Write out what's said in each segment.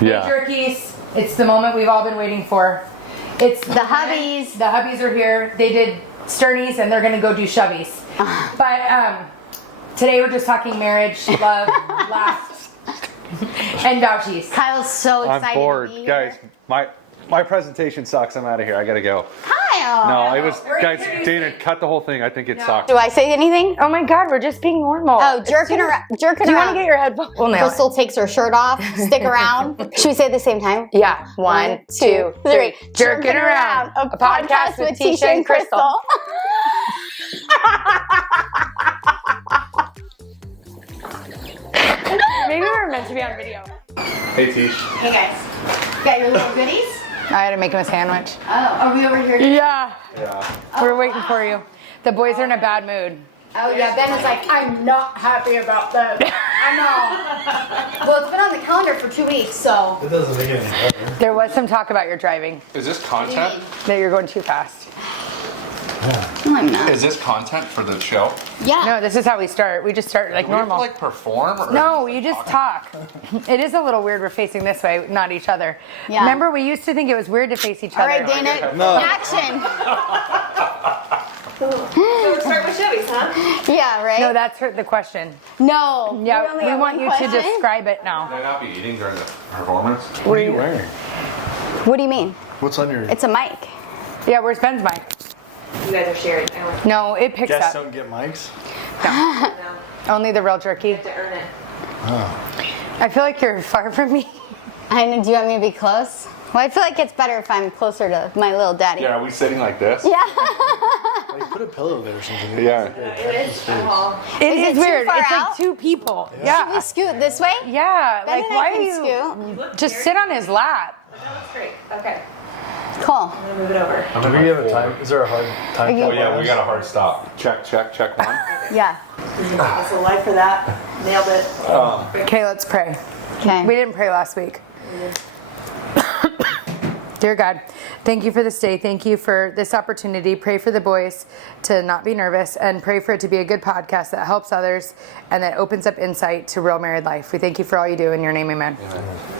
Yeah. Hey, jerkies. It's the moment we've all been waiting for. It's The hubbies. The hubbies are here. They did sternies and they're gonna go do shovies. But today we're just talking marriage, love, laughs, and vouchers. Kyle's so excited. I'm bored, to be guys. here. My presentation sucks. I'm out of here. I gotta go. Kyle. No, it was We're guys. introducing- Dana, cut the whole thing. I think it No. sucked. Do I say anything? Oh my God, we're just being normal. Oh, jerking around. Jerking Do you want around. to get your headphones? We'll nail it. Crystal takes her shirt off. Stick around. Should we say it at the same time? Yeah. 1, 2, 3. Jerkin Around, a podcast with Teisha and Crystal. Maybe we were meant to be on video. Hey, Tish. Hey guys. Got your little goodies? I had to make him a sandwich. Oh, are we over here? Yeah. Yeah. We're waiting for you. The boys are in a bad mood. Oh yeah, Ben is like, I'm not happy about that. I know. Well, it's been on the calendar for 2 weeks, so. It doesn't make any better. There was some talk about your driving, Is this content? that you're going too fast. No, I'm not. Is this content for the show? Yeah. No, this is how we start. We just start like Do we have to, normal. like perform? Or No, you just talk. It is a little weird we're facing this way, not each other. Yeah. Remember, we used to think it was weird to face each All other. right, Dana. No. Action. So we're starting with showies, huh? Yeah, right? No, that's the question. No. Yeah, only we have want one you to question? describe it now. Can I not be eating during the performance? What are you wearing? What do you mean? What's on your... It's a mic. Yeah, where's Ben's mic? You guys are sharing. I want No, it picks Guests up. don't get mics? to know. Only the real jerky. You have to earn it. I feel like you're far from me. I know, do you want me to be close? Well, I feel like it's better if I'm closer to my little daddy. Yeah, are we sitting like this? Yeah. Like, put a pillow there or something. Yeah. It is. Oh. It Is it is too weird. far It's out? like two people. Should we Yeah. scoot this way? Yeah. Ben Like, and I why can are you scoot. just sit on his lap? That's great. Okay. Cool. I'm gonna move it over. Do we have a time? Is there a hard time? you- Oh yeah, we got a hard stop. Check one. Yeah. That's a light for that. Nailed it. Okay, let's pray. Okay. We didn't pray last week. Dear God, thank you for this day. Thank you for this opportunity. Pray for the boys to not be nervous and pray for it to be a good podcast that helps others and that opens up insight to real married life. We thank you for all you do. In your name, amen.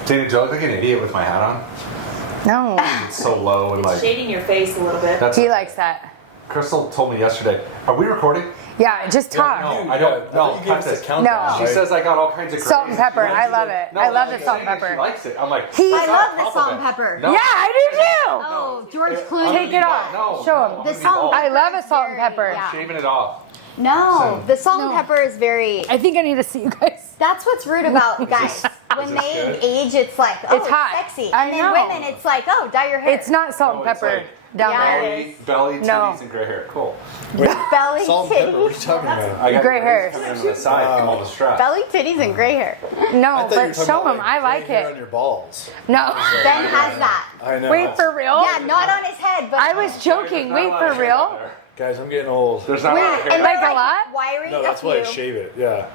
Dana, do I look like an idiot with my hat on? No, It's so low and like. Shading your face a little bit. That's. he likes that. Crystal told me yesterday. Are we recording? Yeah, just talk. No, I don't. No, You gave us cut a this. countdown. She says I got all kinds of Salt and crazy- pepper. She I likes love it. it. No, I love she's the salt and saying that pepper. She likes it. I'm like. He- I that's not love a the salt and compliment. pepper. No. Yeah, I do too. Oh, George I'm Clooney. Take it off. No, Show no, him. I'm The gonna be salt bald. I love a is salt and very- pepper. yeah. Shaving it off. No, the salt and No. pepper is very. I think I need to see you guys. That's what's rude about guys. When this they good? age, it's like, oh, It's hot. sexy. I And then know. women, it's like, oh, dye your hair. It's not salt and No, it's pepper like down Yeah, there. it Belly, No. titties, and gray hair. Cool. belly Salt and pepper. What are you titties. talking about? I got Gray hair. coming in on the side from all the stress. Belly titties and gray hair. No, I thought you were but talking show about, him. I gray like hair on it. your balls. No. Ben has that. I know. Wait, for real? Yeah, not on his head, but I was joking. Wait, for real? Guys, I'm getting old. There's not a lot of and hair. Like they're a lot? wiry. No, that's why I shave it. Yeah.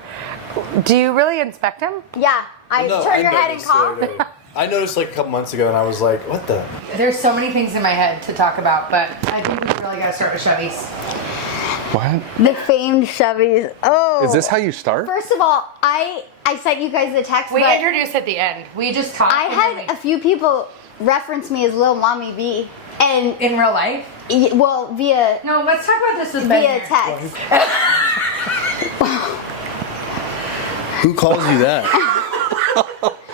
Do you really inspect him? Yeah, I No, turn I your head and noticed the cough. other day. I noticed like a couple months ago, and I was like, "What the?" There's so many things in my head to talk about, but I think we really got to start with Chevy's. What? The famed Chevys. Oh. Is this how you start? First of all, I sent you guys the text, We but introduced at the end. We just talked. I and had then a few people reference me as Lil Mommy B, and in real life. well, via No, let's talk about this with Ben via here. text. Who calls you that?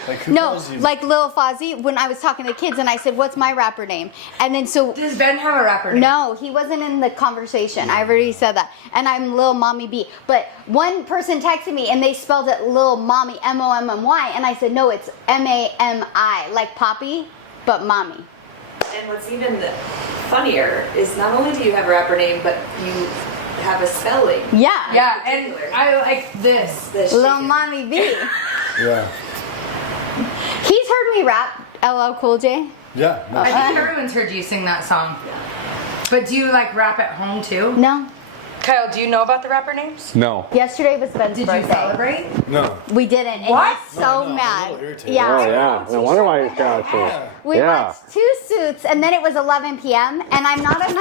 Like who No, calls you? like Lil Fozzie, when I was talking to kids and I said, what's my rapper name? And then so, Does Ben have a rapper name? no, he wasn't in the conversation. I already said that. And I'm Lil Mommy B. But one person texted me and they spelled it Lil Mommy, M-O-M-M-Y. And I said, no, it's M-A-M-I, like Poppy, but Mommy. And what's even funnier is not only do you have a rapper name, but you have a spelling. Yeah. Yeah, and I like this. This Lil shit. Mommy B. Yeah. He's heard me rap LL Cool J. Yeah. No, I think everyone's heard you sing that song. But do you like rap at home too? No. Kyle, do you know about the rapper names? No. Yesterday was Ben's Did birthday. you celebrate? no. We didn't. And What? he's so No, I'm a mad. little irritated. Yeah. Oh yeah. No wonder why he's got Yeah. We Yeah. watched 2 Suits, and then it was 11 p.m. And I'm not a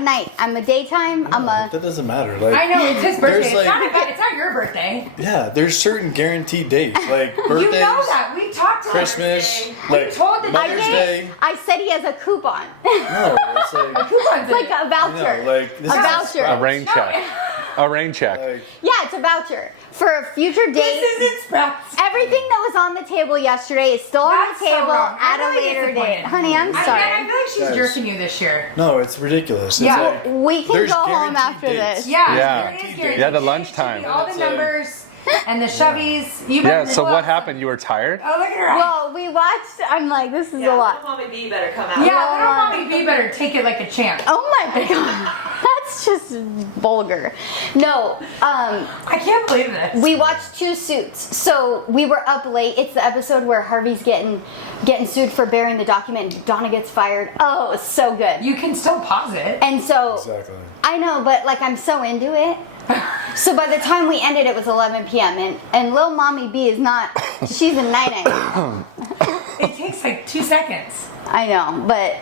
night. I'm a daytime. That doesn't matter. Like, I know, it's his birthday. There's, like- It's not your birthday. yeah, there's certain guaranteed dates, like birthdays, You know that. We talked about Christmas, it. like We told the Mother's Day. I said he has a coupon. No, it's like, Coupons in like it. a voucher. you know, like this A is voucher. A rain check. A rain check. Like, Yeah, it's a voucher for a future date. This is Sprouts. Everything that was on the table yesterday is still on That's the so table wrong. at I'm a really later disappointed. date. Honey, I'm I sorry. feel like she's Guys. jerking you this year. no, it's ridiculous. It's Yeah. like, We can There's go home guaranteed after dates. this. Yeah, Yeah. it is guaranteed. Yeah, the It lunchtime. should be all the It's like- numbers and the shovies. You Yeah, better so pull what up- happened? You were tired? Oh, look at her. Well, we watched. I'm like, this is Yeah, a lot. little mommy B better come out. yeah, little mommy B better take it like a champ. Oh my god, that's just vulgar. No, I can't believe this. we watched 2 Suits, so we were up late. It's the episode where Harvey's getting sued for burying the document, and Donna gets fired. Oh, it's so good. You can still pause it. And so exactly. I know, but like I'm so into it. So by the time we ended, it was 11 p.m. and Lil Mommy B is not. She's a night owl. It takes like 2 seconds. I know, but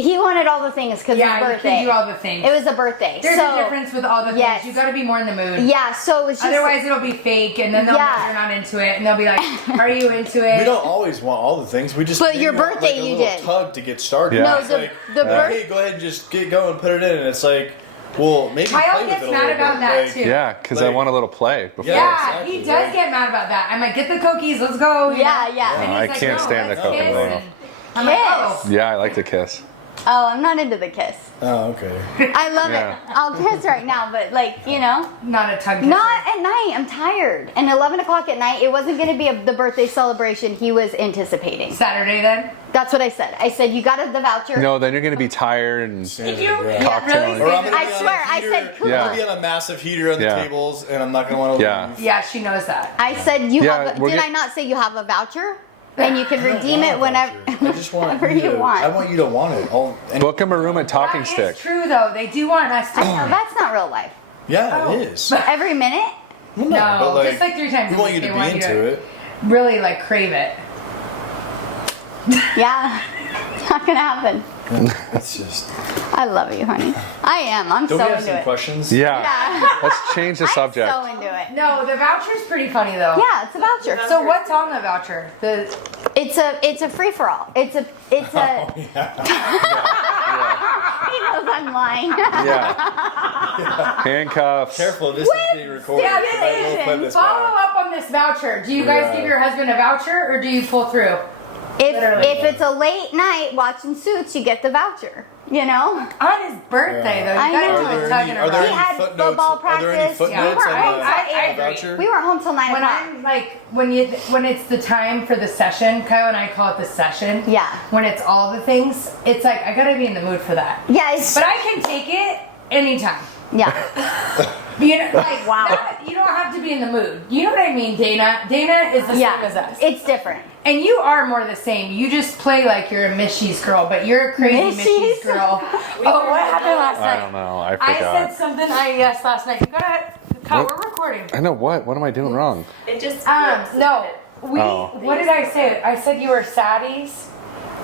he wanted all the things because Yeah, his you birthday. can do all the things. It was a birthday. There's so, a difference with all the things. Yes. You got to be more in the mood. Yeah, so it was just. Otherwise, it'll be fake, and then they'll Yeah. know you're not into it, and they'll be like, "Are you into it?" We don't always want all the things. We just But maybe your want, birthday like, a you little did. tug to get started. Yeah. No, It's the like, birth- hey, go ahead and just get going, put it in, and it's like, well, maybe play Kyle with gets it a mad little about bit. that, Like, too. Yeah, because I Like- want a little play before. Yeah, exactly, he does right. get mad about that. I'm like, "Get the cookies, let's go." you Yeah, know? yeah. And Oh, he's I like, can't "No, stand let's the cooking kiss." though. And I'm like, "Oh." Yeah, I like to kiss. Oh, I'm not into the kiss. Oh, okay. I love Yeah. it. I'll kiss right now, but like, you know, Not a tongue kisser. not at night. I'm tired. And 11 o'clock at night, it wasn't going to be the birthday celebration he was anticipating. Saturday then. That's what I said. I said, you got the voucher. No, then you're going to be tired and Did you? Yeah. talk to really? him. Or I'm gonna I be on swear, a I heater, said coupon. Yeah. I'm gonna be on a massive heater on the Yeah. tables, and I'm not gonna want to Yeah. leave. Yeah, she knows that. I said, you Yeah, have. we're Did get- I not say you have a voucher? And you can I don't redeem want it a whenever, voucher. I just want whenever you to, want. I want you to want it. Book him a room at Talking That Stick. is true though. They do want us to. No, that's not real life. Yeah, Oh. it is. Every minute? Well, No, but, just like 3 times We a want week, you to they be want you into to- it. Really like crave it. Yeah. Not gonna happen. It's just. I love you, honey. I am. I'm Don't so we have into some it. questions? Yeah. Yeah. Let's change the subject. I'm so into it. No, the voucher's pretty funny though. Yeah, it's a voucher. So what's on the voucher? The It's a free for all. It's a Oh, he knows I'm lying. Yeah. Handcuffs. Careful, this is being recorded. Yeah, because I will clip this follow back. up on this voucher. Do you guys Yeah. give your husband a voucher or do you pull through? If it's a late night watching Suits, you get the voucher. You know? On his birthday though, I you gotta know. do Are a there tug any, and are a there run. We any had footnotes? football Are there any practice. footnotes We were on home the I till voucher? We were home till 9 When o'clock. I'm like when it's the time for the session, Kyle and I call it the session. Yeah. When it's all the things, it's like I gotta be in the mood for that. Yeah, it's But I can take it anytime. yeah. You know, like Wow. that, you don't have to be in the mood. You know what I mean, Dana? Dana is the same as Yeah. us. It's different. And you are more the same. You just play like you're a Mishy's girl, but you're a crazy Mishy's? Mishy's girl. Oh, what happened last I night? don't know. I I said forgot. something yes last night. You gotta Kyle, What? we're recording. I know what? What am I doing wrong? It just No. We Oh. what did I say? I said you were saddies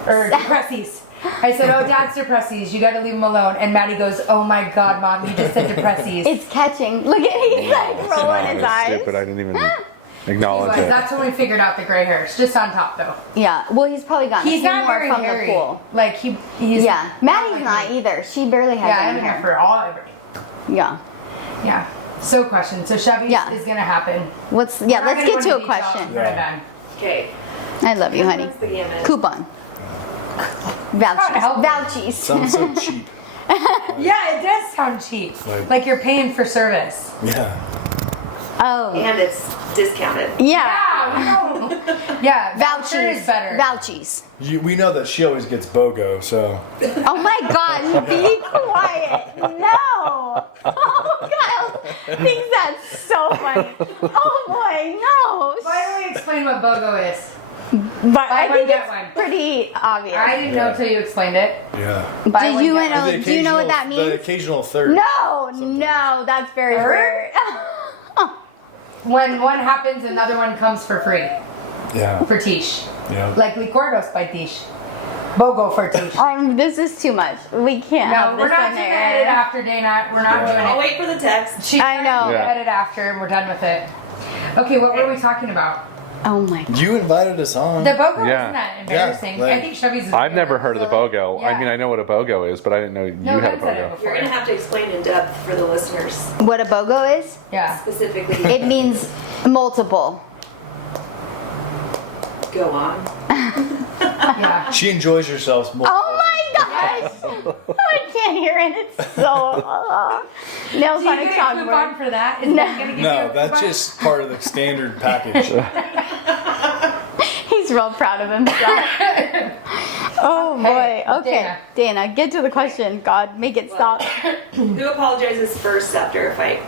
or depressies. I said, oh, Dad's depressies. You got to leave him alone. And Maddie goes, oh my God, Mom, you just said depressies. It's catching. Look at he's like It's rolling not. his It's eyes. stupid. I didn't even acknowledge Anyways, it. that's when we figured out the gray hairs. Just on top though. Yeah. Well, he's probably gotten He's a few not more very from hairy. the pool. Like he's Yeah. Maddie's like not me. either. She barely has Yeah, I any haven't hair. had for all every. Yeah. Yeah. So question. So Chevy Yeah. is gonna happen. Let's We're not let's gonna get go to a into detail question. in front of them. Okay. I love you, honey. What's the gamut? Coupon. Not helping. Vouchies. Sounds so cheap. Yeah, it does sound cheap. Like you're paying for service. Yeah. Oh. And it's discounted. Yeah. Yeah, voucher Vouchies. is better. Vouchies. We know that she always gets BOGO, so. Oh my God, be quiet. No. Oh, Kyle thinks that's so funny. Oh boy, no. Why don't we explain what BOGO is? But I one, think get it's one. pretty obvious. I didn't know until you explained it. Yeah. Buy Do one, you get know- one. do you know what that The means? occasional third. No, no, that's very Third? rare. When one happens, another one comes for free Yeah. for Tish. Yeah. Like Licordos by Tish. BOGO for Teisha. This is too much. We can't No, have we're this not in doing there. edit after, Dana. We're not doing I'll it. wait for the text. She's I know. trying to Yeah. edit after, and we're done with it. Okay, what were we talking about? Oh my god. You invited us on. The BOGO Yeah. isn't that embarrassing. Yeah, like- I think Chevy's is I've weird, never heard of the so- BOGO. Yeah. I mean, I know what a BOGO is, but I didn't know you No, had a Ben said it BOGO. before. You're gonna have to explain in depth for the listeners What a BOGO is? Yeah. specifically. It means multiple. Go on. Yeah. She enjoys herself more. Oh my gosh! I can't hear it. It's so. Nails Do you on a get a coupon chalkboard. for that? Is No. Ben gonna give you a No, that's coupon? just part of the standard package. He's real proud of himself. Oh boy. Okay, Dana, get to the question. God, make it stop. Who apologizes first after a fight?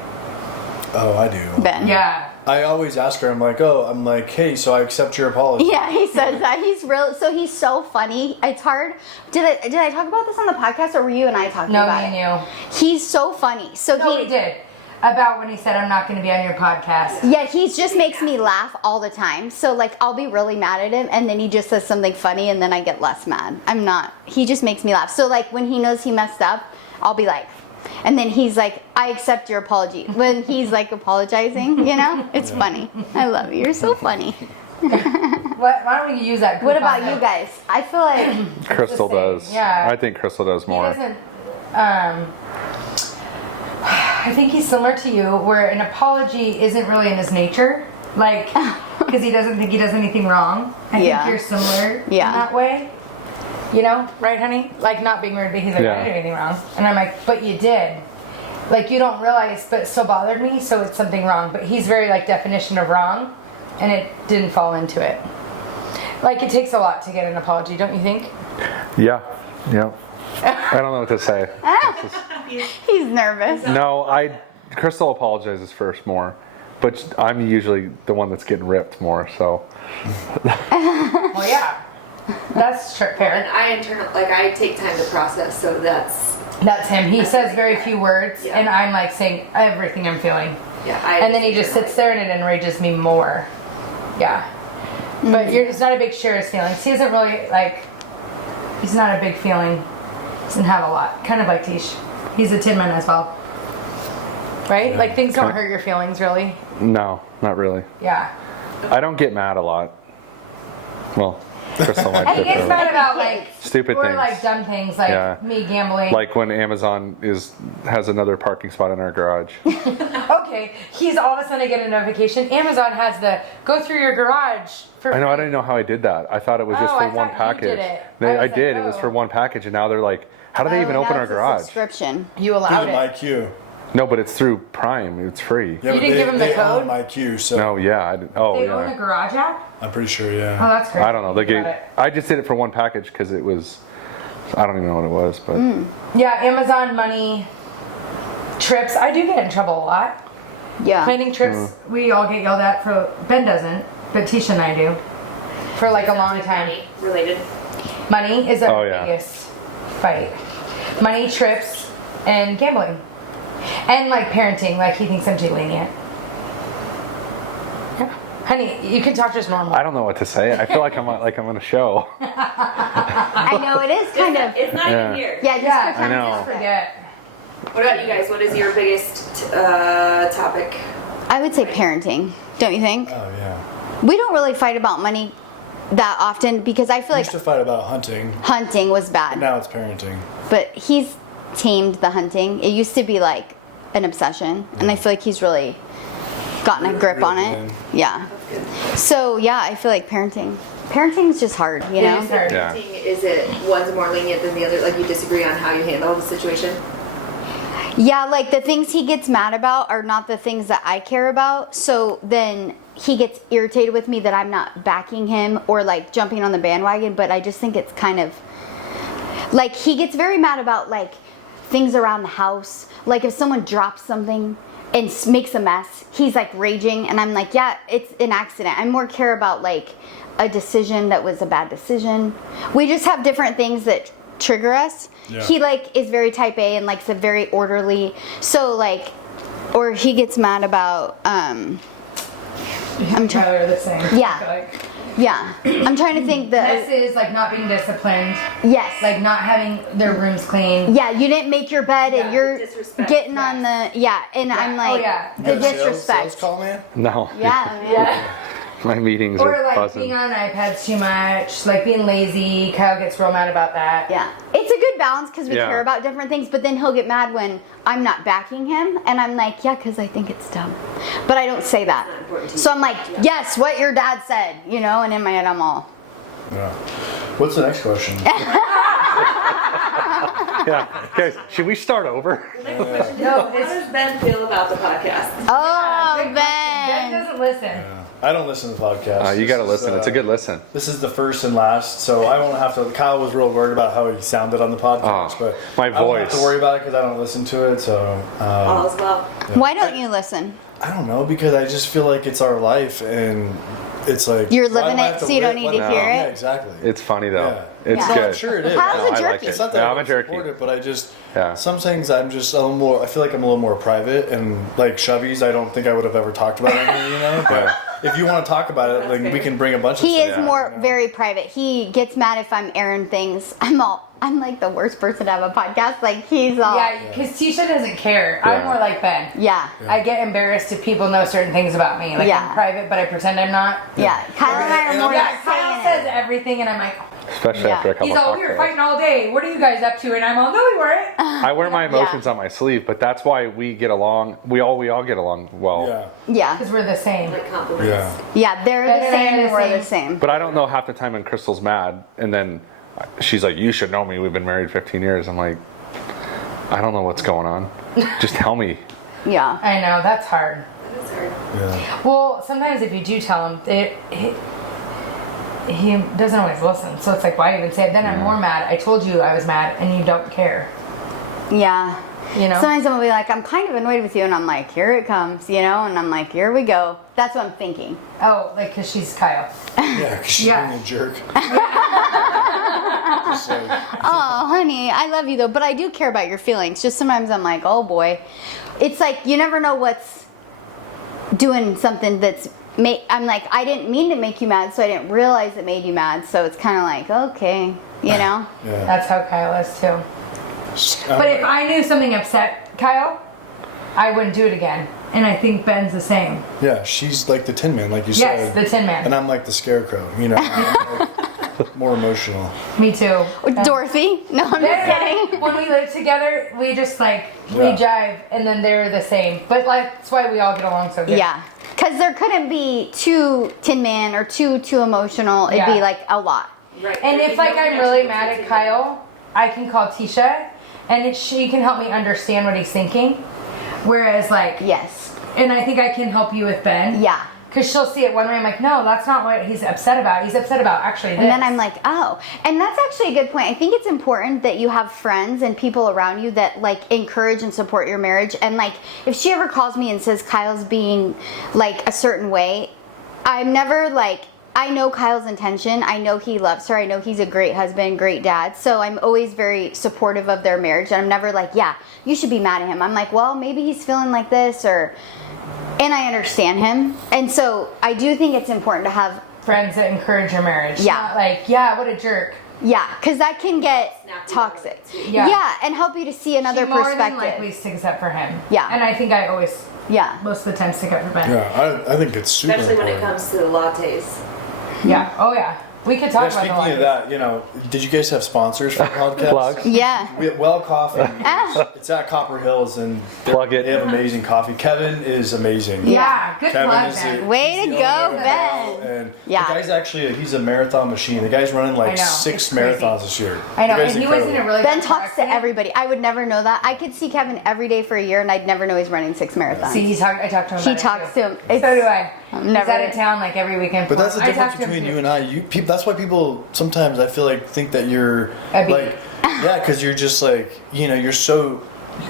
Oh, I do. Ben. Yeah. I always ask her, I'm like, hey, so I accept your apology. Yeah, he says that. He's so funny. It's hard. Did I talk about this on the podcast, or were you and I talking No, about me it? and you. He's so funny. So No, we did. About when he said, I'm not going to be on your podcast. Yeah, he just makes me laugh all the time. So like I'll be really mad at him and then he just says something funny and then I get less mad. He just makes me laugh. So like when he knows he messed up, I'll be like, and then he's like, I accept your apology. When he's like apologizing, it's funny. I love you. You're so funny. Why don't we use that coupon? What about you guys? I feel like Crystal the same. does. Yeah. I think Crystal does He more. doesn't, I think he's similar to you, where an apology isn't really in his nature. Like, because he doesn't think he does anything wrong. I Yeah. think you're similar Yeah. in that way. You know, right, honey? Like, not being rude, but he's like, Yeah. I didn't do anything wrong. And I'm like, but you did. Like, you don't realize, but it still bothered me, so it's something wrong. But he's very, like, definition of wrong, and it didn't fall into it. Like, it takes a lot to get an apology, don't you think? Yeah. Yeah. I don't know what to say. he's nervous. No, Crystal apologizes first more, but I'm usually the one that's getting ripped more. So Well, yeah. That's And fair. I take time to process, so that's That's him. He says very few words, Yeah. and I'm like saying everything I'm feeling. yeah. And then he just sits there and it enrages me more. Yeah. But he's not a big share of his feelings. He doesn't really, he's not a big feeling. Doesn't have a lot. Kind of like Tish. He's a tin man as well. Right? Yeah. Like, things don't hurt your feelings, really. no, not really. Yeah. I don't get mad a lot. Well, Crystal might And he gets differ. mad about, like, Stupid or things. like dumb things, like Yeah. me gambling. Like when Amazon has another parking spot in our garage. Okay, he's all of a sudden get a notification. Amazon has the go through your garage for I know. I free. didn't know how I did that. I thought it was just Oh, for I one thought you did package. it. They- I I was did. like, It was oh. for one package, and now they're like, how do they even Oh, open now our it's a garage? subscription. You Through allowed the it. MyQ. No, but it's through Prime. It's free. Yeah, You but didn't give him the they code? own MyQ, so No, yeah. Oh, They own a yeah. garage app? I'm pretty sure, Oh, yeah. that's great. I don't know. They Got gave. it. I just did it for one package because it was. I don't even know what it was, but Yeah, Amazon money, trips. I do get in trouble a lot. Yeah. Planning trips, we all get yelled at for. Ben doesn't, but Tisha and I do. For like a long time. Related. Money is our Oh, yeah. biggest fight. Money, trips, and gambling. And like parenting, like he thinks I'm too lenient. Yeah. Honey, you can talk just normal. I don't know what to say. I feel like I'm on a show. I know it is kind of. It's not Yeah. even here. Yeah, just Yeah, pretend I know. it's there. Forget. What about you guys? What is your biggest topic? I would say parenting. Don't you think? Oh, yeah. We don't really fight about money that often because I feel We like used to fight about hunting. hunting was bad. Now it's parenting. But he's tamed the hunting. It used to be like an obsession, and I feel like he's really gotten a grip on it. Really? Yeah. So yeah, I feel like parenting. Parenting's just hard, you know. It is hard. Yeah. Is it one's more lenient than the other? Like you disagree on how you handle the situation? Yeah, like the things he gets mad about are not the things that I care about. So then he gets irritated with me that I'm not backing him or like jumping on the bandwagon. But I just think it's kind of like he gets very mad about like things around the house. Like if someone drops something and makes a mess, he's like raging. And I'm like, yeah, it's an accident. I more care about like a decision that was a bad decision. We just have different things that trigger us. Yeah. He like is very type A and likes it very orderly. So like, or he gets mad about I'm Tyler the same. Yeah. I feel like. Yeah. I'm trying to think Messes, like not being disciplined, yes. like not having their rooms clean. Yeah, you didn't make your bed and you're disrespect. getting on the and I'm like the disrespect. Sales call, man. No. Yeah, man. My meetings Or are like buzzing. being on iPads too much, like being lazy. Kyle gets real mad about that. Yeah. It's a good balance because we Yeah. care about different things, but then he'll get mad when I'm not backing him and I'm like, yeah, because I think it's dumb. But I don't say that. So I'm like, yes, what your dad said, you know, and in my head I'm all. Yeah. What's the next question? Yeah. Guys, should we start over? No, How does Ben feel about the podcast? Oh, Ben Ben. doesn't listen. I don't listen to podcasts. You got to This is, listen. It's a good listen. This is the first and last, so I won't have to. Kyle was real worried about how he sounded on the podcast, Oh, but my I won't have voice. to worry about it because I don't listen to it. So All as well. Why don't you listen? I don't know, because I just feel like it's our life and it's like You're why living do I it, have to so you don't live- need to why- hear Yeah, it? exactly. It's funny though. Yeah. It's Yeah. No, good. I'm sure it is. How's No, a I like jerky? it. It's not that Yeah, I I'm a don't jerky. support it, but I just Yeah. some things I'm just a little more. I feel like I'm a little more private, and like Chevy's, I don't think I would have ever talked about anything, you know. But if you want to talk about it, like we can bring a bunch He of is stuff. more you know? very private. He gets mad if I'm airing things. I'm like the worst person to have a podcast. Like he's all Yeah, because Teisha doesn't care. I'm Yeah. more like Ben. yeah. I get embarrassed if people know certain things about me. Like Yeah. I'm private, but I pretend I'm not. Yeah. Kyle and I are And more I'm- Yeah, like Kyle saying says it. everything, and I'm like, Especially Yeah. after a couple he's all, we were cocktails. fighting all day. What are you guys up to? And I'm all, no, we weren't. I wear my emotions on my sleeve, but that's why we get along. We all get along well. Yeah. Yeah. Because we're the same. Like compliments. Yeah. Yeah, they're Ben the and I same are and the we're same. the same. But I don't know half the time when Crystal's mad, and then she's like, "You should know me. We've been married 15 years." I'm like, I don't know what's going on. Just tell me. Yeah. I know, that's hard. That's hard. Yeah. Well, sometimes if you do tell him, he doesn't always listen. So it's like, why even say it? Then I'm more mad. I told you I was mad, and you don't care. Yeah. You know? Sometimes someone will be like, I'm kind of annoyed with you, and I'm like, here it comes, you know? And I'm like, here we go. That's what I'm thinking. Oh, like, because she's Kyle. Yeah, 'cause she's Yeah. being a jerk. Just like, Oh, honey, I love you though, but I do care about your feelings. Just sometimes I'm like, oh boy. It's like, you never know what's doing something that's I'm like, I didn't mean to make you mad, so I didn't realize it made you mad. So it's kind of like, okay, you know? yeah. That's how Kyle is, too. But if I knew something upset Kyle, I wouldn't do it again. And I think Ben's the same. Yeah, she's like the Tin Man, like you Yes, said. the Tin Man. And I'm like the Scarecrow, you know. I'm like more emotional. Me too. Dorothy? No, I'm just kidding. When we live together, we just like, we Yeah. jive, and then they're the same. But like, that's why we all get along so good. Yeah. Because there couldn't be two Tin Man or too emotional. It'd Yeah. be like a lot. Right. And There'd if be like no I'm connection really mad between at Kyle, I can call Teisha, and she can help me understand what he's thinking. Whereas like, Yes. and I think I can help you with Ben. Yeah. Because she'll see it one way. I'm like, no, that's not what he's upset about. He's upset about actually this. And then I'm like, oh. And that's actually a good point. I think it's important that you have friends and people around you that like encourage and support your marriage. And like, if she ever calls me and says Kyle's being like a certain way, I'm never like, I know Kyle's intention. I know he loves her. I know he's a great husband, great dad. So I'm always very supportive of their marriage. And I'm never like, yeah, you should be mad at him. I'm like, well, maybe he's feeling like this and I understand him. And so I do think it's important to have, friends that encourage your marriage. Yeah. Not like, yeah, what a jerk. yeah, because that can get Snap you toxic. out of it, Yeah. And help you to see another She more than perspective. likely sticks up for him. Yeah. And I think I always, Yeah. most of the time, stick up for Ben. Yeah, I think it's super Especially when it important. comes to the lattes. Yeah. Oh yeah. We could talk Yeah, about speaking the of that, you know, did you guys have sponsors for the podcast? Plug. Yeah. We have Well Coffee. Ah. It's at Copper Hills, and Plug it. they have amazing coffee. Kevin is amazing. Yeah. Good Kevin plug, is Ben. Way he's to the go, owner of Ben. Well, and Yeah. the guy's actually he's a marathon machine. The guy's running like I know, 6 it's crazy. marathons this year. I know. The guy's And he was in a incredible. really Ben bad car talks to accident. everybody. I would never know that. I could see Kevin every day for a year, and I'd never know he's running 6 marathons. See, I talked to him. He about talks it too. to him. So It's- do I. I'm never- He's out of town like every weekend. But that's the I difference talked to him between too. you and I. That's why people sometimes I feel like think that you're A bee. like, yeah, because you're just like, you know, you're so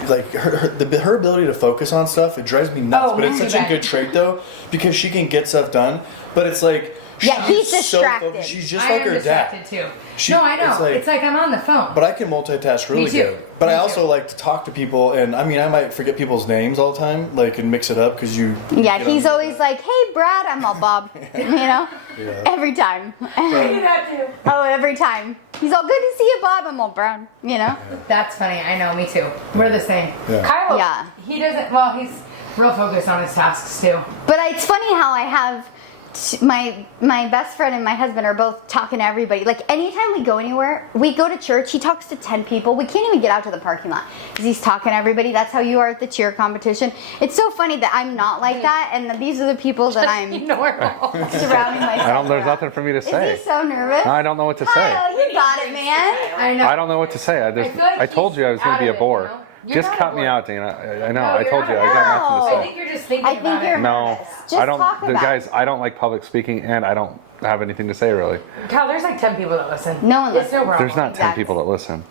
like her ability to focus on stuff. It drives me nuts. Oh, but it's me such a too. good trait though, because she can get stuff done. But it's like Yeah, he's so distracted. focused. She's just I like am her distracted dad. too. She- No, I know. it's It's like- like I'm on the phone. But I can multitask really Me too. good. But Me I also too. like to talk to people, and I mean, I might forget people's names all the time, like, and mix it up because you. Yeah, get he's on- always like, "Hey, Brad," I'm all Bob. You know, Yeah. every time. Oh, every time. He's all, "Good to see you, Bob." I'm all Brown. You know. That's funny. I know. Me too. We're the same. Yeah. Kyle. Yeah. He doesn't. Well, he's real focused on his tasks too. But it's funny how I have my best friend and my husband are both talking to everybody. Like anytime we go anywhere, we go to church, he talks to 10 people. We can't even get out to the parking lot because he's talking to everybody. That's how you are at the cheer competition. It's so funny that I'm not like that, and these are the people that I'm Normal. surrounding myself. There's around. nothing for me to say. Is he so nervous? I don't know what to say. Kyle, you got it, man. I know. I don't know what to say. I feel like I told you I was going he's to be a out of it, bore. you know? You're Just not cut a me bore. out, Dana. I know. No, I you're told not you. a I got bore. nothing I to say. think you're just thinking I think about you're it. No, nervous. Just I don't. talk The about guys, it. I don't like public speaking, and I don't have anything to say really. Kyle, there's like 10 people that listen. No one It's no listens. problem. There's not 10 Exactly. people that listen.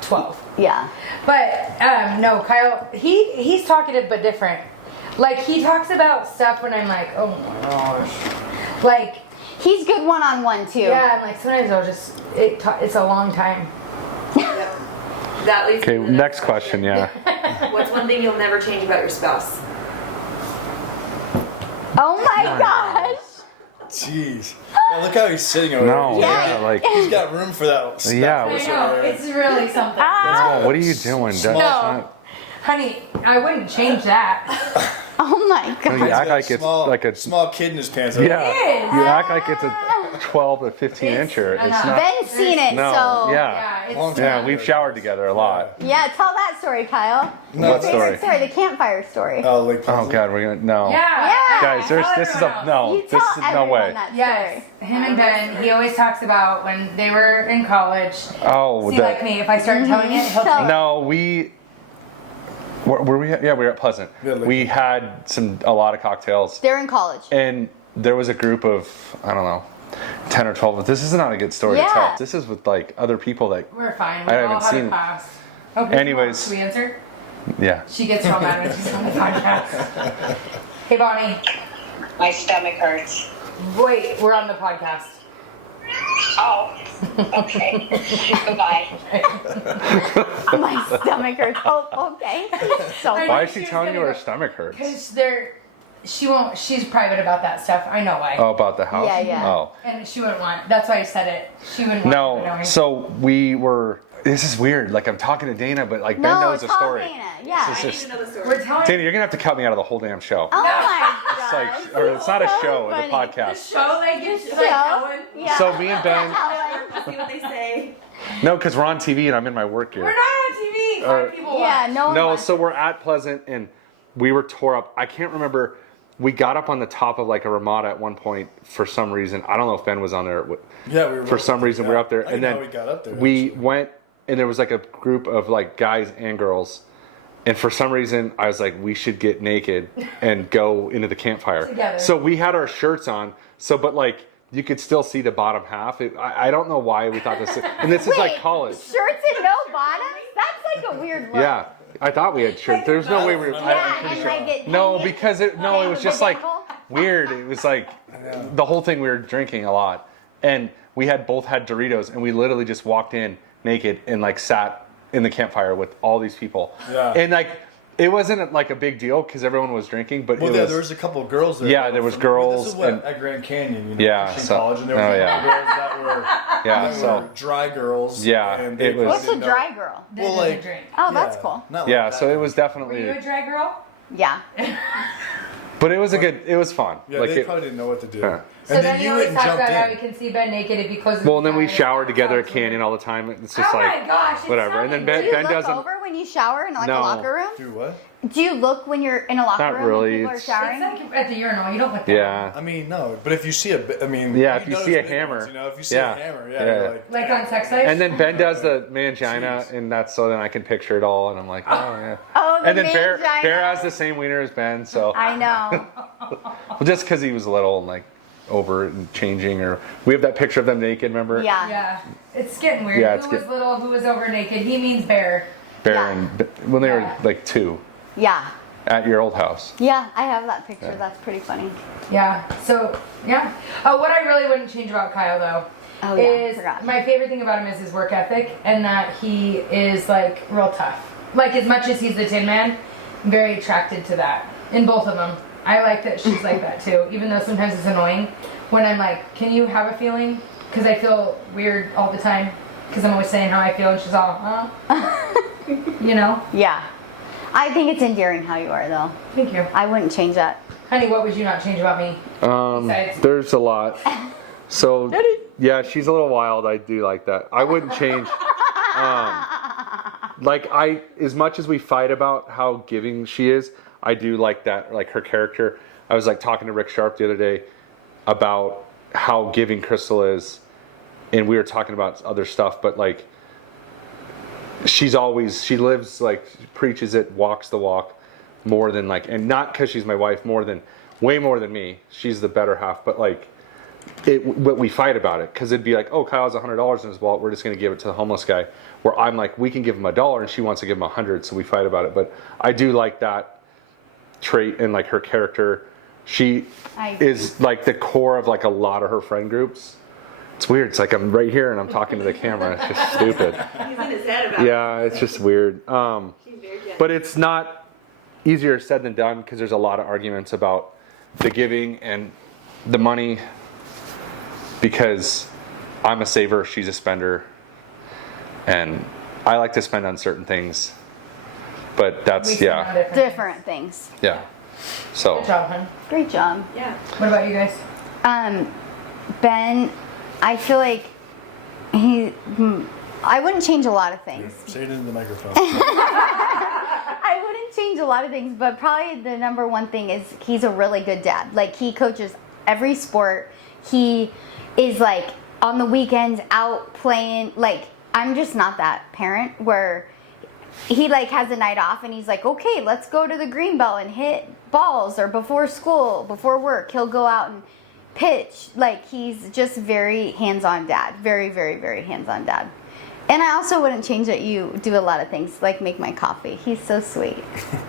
12. Yeah. But no, Kyle, he's talkative but different. Like he talks about stuff when I'm like, oh my gosh. Like He's good one-on-one too. yeah, I'm like sometimes I'll just it's a long time. Yep. That leads Okay, me to the next question. Yeah. What's one thing you'll never change about your spouse? Oh my gosh. Jeez. Yeah, look how he's sitting over No. there. Yeah. Like. He's got room for that stuff. Yeah. I know, it's really something. Oh, what are you doing? That's No. not- Honey, I wouldn't change that. Oh my You god. He's act got like it's small, like a small kid in his pants. yeah. is. You act like it's a 12 to 15 incher. I It's know. not. Ben's seen it, No. so Yeah. Yeah, Long it's time. Yeah. We've showered together a lot. Yeah, tell that story, Kyle. No, What story? Sorry, the campfire story. Oh, like Oh God, we're gonna no. yeah. Yeah. Guys, Tell this is everyone a else. no. You This tell is no everyone way. that Yes, him and Ben. He always talks about when they were in college. Oh, See, like me, if I start telling it, he'll Tell take it. No, were we? Yeah, we were at Pleasant. Yeah, like- We had a lot of cocktails, They're in college. and there was a group of I don't know, 10 or 12. But this is not a good story to Yeah. tell. This is with like other people that. We're fine. We I all haven't have seen- a class. Oh, please, Anyways. Should we answer? Yeah. She gets so mad when she's on the podcast. Hey, Bonnie. My stomach hurts. Wait, we're on the podcast. Oh, okay. Goodbye. My stomach hurts. Oh, okay. So I Why knew is she was telling gonna you her go- stomach hurts? Because she won't. She's private about that stuff. I know why. Oh, about the house. Yeah, yeah. Oh. And she wouldn't want. That's why I said it. She wouldn't want. No. to know. So we were. This is weird. Like I'm talking to Dana, but like Ben no, knows the tell story. Dana. Yeah. This I is need just- to know the story. We're telling. Dana, you're gonna have to cut me out of the whole damn show. Oh my It's god. like, or it's not a show, it's a podcast. Show like it's Show? like Ellen. Yeah. So me and Ben, Let's see what they say. no, because we're on TV and I'm in my work gear. We're not on TV. Or- Five people Yeah, watch. no one No, wants- so we're at Pleasant and we were tore up. I can't remember. We got up on the top of like a Ramada at one point for some reason. I don't know if Ben was on there. Yeah, we were For both- some reason, we were up there, I and know then how we got up there. we actually. went, and there was like a group of like guys and girls, and for some reason, I was like, we should get naked and go into the campfire. Together. So we had our shirts on. So, but like you could still see the bottom half. I don't know why we thought this. And this is like Wait, college. Shirts and no bottoms? That's like a weird look. Yeah, I thought we had shirts. There's no way we were. I'm Yeah, pretty and sure. like it. No, because it Okay, was with just the like dimple? weird. It was like the whole thing. We were drinking a lot, and we had both had Doritos, and we literally just walked in naked and like sat in the campfire with all these people. Yeah. And like it wasn't like a big deal because everyone was drinking, but Well, it yeah, was. there was a couple of girls there. Yeah, there was This girls is what, and- at Grand Canyon, you know, Yeah, Christian so- college, and there was oh, a yeah. couple girls that were, Yeah, that so- were dry girls. Yeah, and they it was- What's a didn't know- dry girl? That Well, doesn't like- drink. Oh, that's Yeah, cool. not like Yeah, that. so it was Were definitely. you a dry girl? Yeah. But it was a good. It was fun. Yeah, like they it, probably didn't know what to do. Yeah. So And then then he you always went and talks about how you jumped in. can see Ben naked if he closes. Well, and then we his eyes. showered together at Sounds Canyon weird. all the time. It's just Oh like my gosh, it's whatever. And then so Ben, Do you Ben look doesn't. over when you shower in like No. a locker room? Do what? Do you look when you're in a locker Not room really, when people are it's- showering? It's like at the urinal. You don't look down. Yeah. I mean, no. But if you see I mean, Yeah, if you notice see a big hammer. ones, you know, if you see Yeah. a hammer, Yeah. you're Like on sex life. And then Ben does the mangina, and that's so then I can picture it all, and I'm like, oh yeah. Oh, the And then Bear mangina. has the same wiener as Ben, so I know. well, just because he was little and like over and changing, or we have that picture of them naked. Remember? Yeah. Yeah, it's getting weird. Yeah, it's who was little? Who was over naked? He means Bear. Bear Yeah. and when they were Yeah. like 2. Yeah. at your old house. Yeah, I have that picture. Yeah. That's pretty funny. Yeah. So yeah. Oh, what I really wouldn't change about Kyle though Oh, yeah, I is forgot. my favorite thing about him is his work ethic and that he is like real tough. Like as much as he's the Tin Man, I'm very attracted to that in both of them. I like that she's like that too, even though sometimes it's annoying when I'm like, "Can you have a feeling?" Because I feel weird all the time because I'm always saying how I feel and she's all, you know. Yeah. I think it's endearing how you are, though. Thank you, I wouldn't change that. honey. What would you not change about me? Besides- There's a lot. So yeah, she's a little wild. I do like that. I wouldn't change. As much as we fight about how giving she is, I do like that, like her character. I was like talking to Rick Sharp the other day about how giving Crystal is, and we were talking about other stuff, but like she lives like, preaches it, walks the walk more than like, and not because she's my wife, way more than me. She's the better half, but like, but we fight about it because it'd be like, oh, Kyle has $100 in his wallet, we're just going to give it to the homeless guy. Where I'm like, we can give him $1 and she wants to give him 100, so we fight about it. But I do like that trait in like her character. She is like the core of like a lot of her friend groups. It's weird. It's like I'm right here and I'm talking to the camera. It's just stupid. He's in his head about Yeah, it's just weird. She's very gentle. But it's not easier said than done because there's a lot of arguments about the giving and the money. Because I'm a saver, she's a spender, and I like to spend on certain things. But that's We spend on Different things. yeah. So Good job, hon. Great job. Yeah. What about you guys? Ben, I feel like I wouldn't change a lot of things. Say it into the microphone. I wouldn't change a lot of things, but probably the number one thing is he's a really good dad. Like, he coaches every sport. He is like on the weekends out playing. Like, I'm just not that parent where he like has a night off and he's like, okay, let's go to the Greenbelt and hit balls, or before school, before work, he'll go out and pitch. Like, he's just very hands-on dad. Very, very, very hands-on dad. And I also wouldn't change that you do a lot of things, like make my coffee. He's so sweet.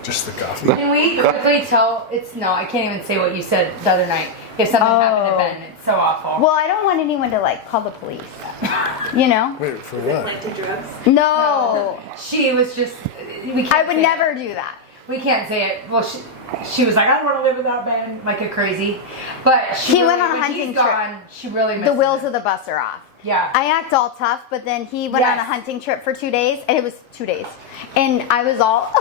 Just the coffee. Can we quickly tell? No, I can't even say what you said the other night. If something happened to Ben, it's so awful. Well, I don't want anyone to like call the police. You know? Wait, for Is it what? linked to drugs? No. She was just. We can't I would say never it. do that. We can't say it. Well, she was like, I don't want to live without Ben, like a crazy. But she He really, went on a when hunting he's trip. gone, she really The misses wheels him. of the bus are off. Yeah. I act all tough, but then he went on a Yes. hunting trip for 2 days, and it was 2 days. And I was all,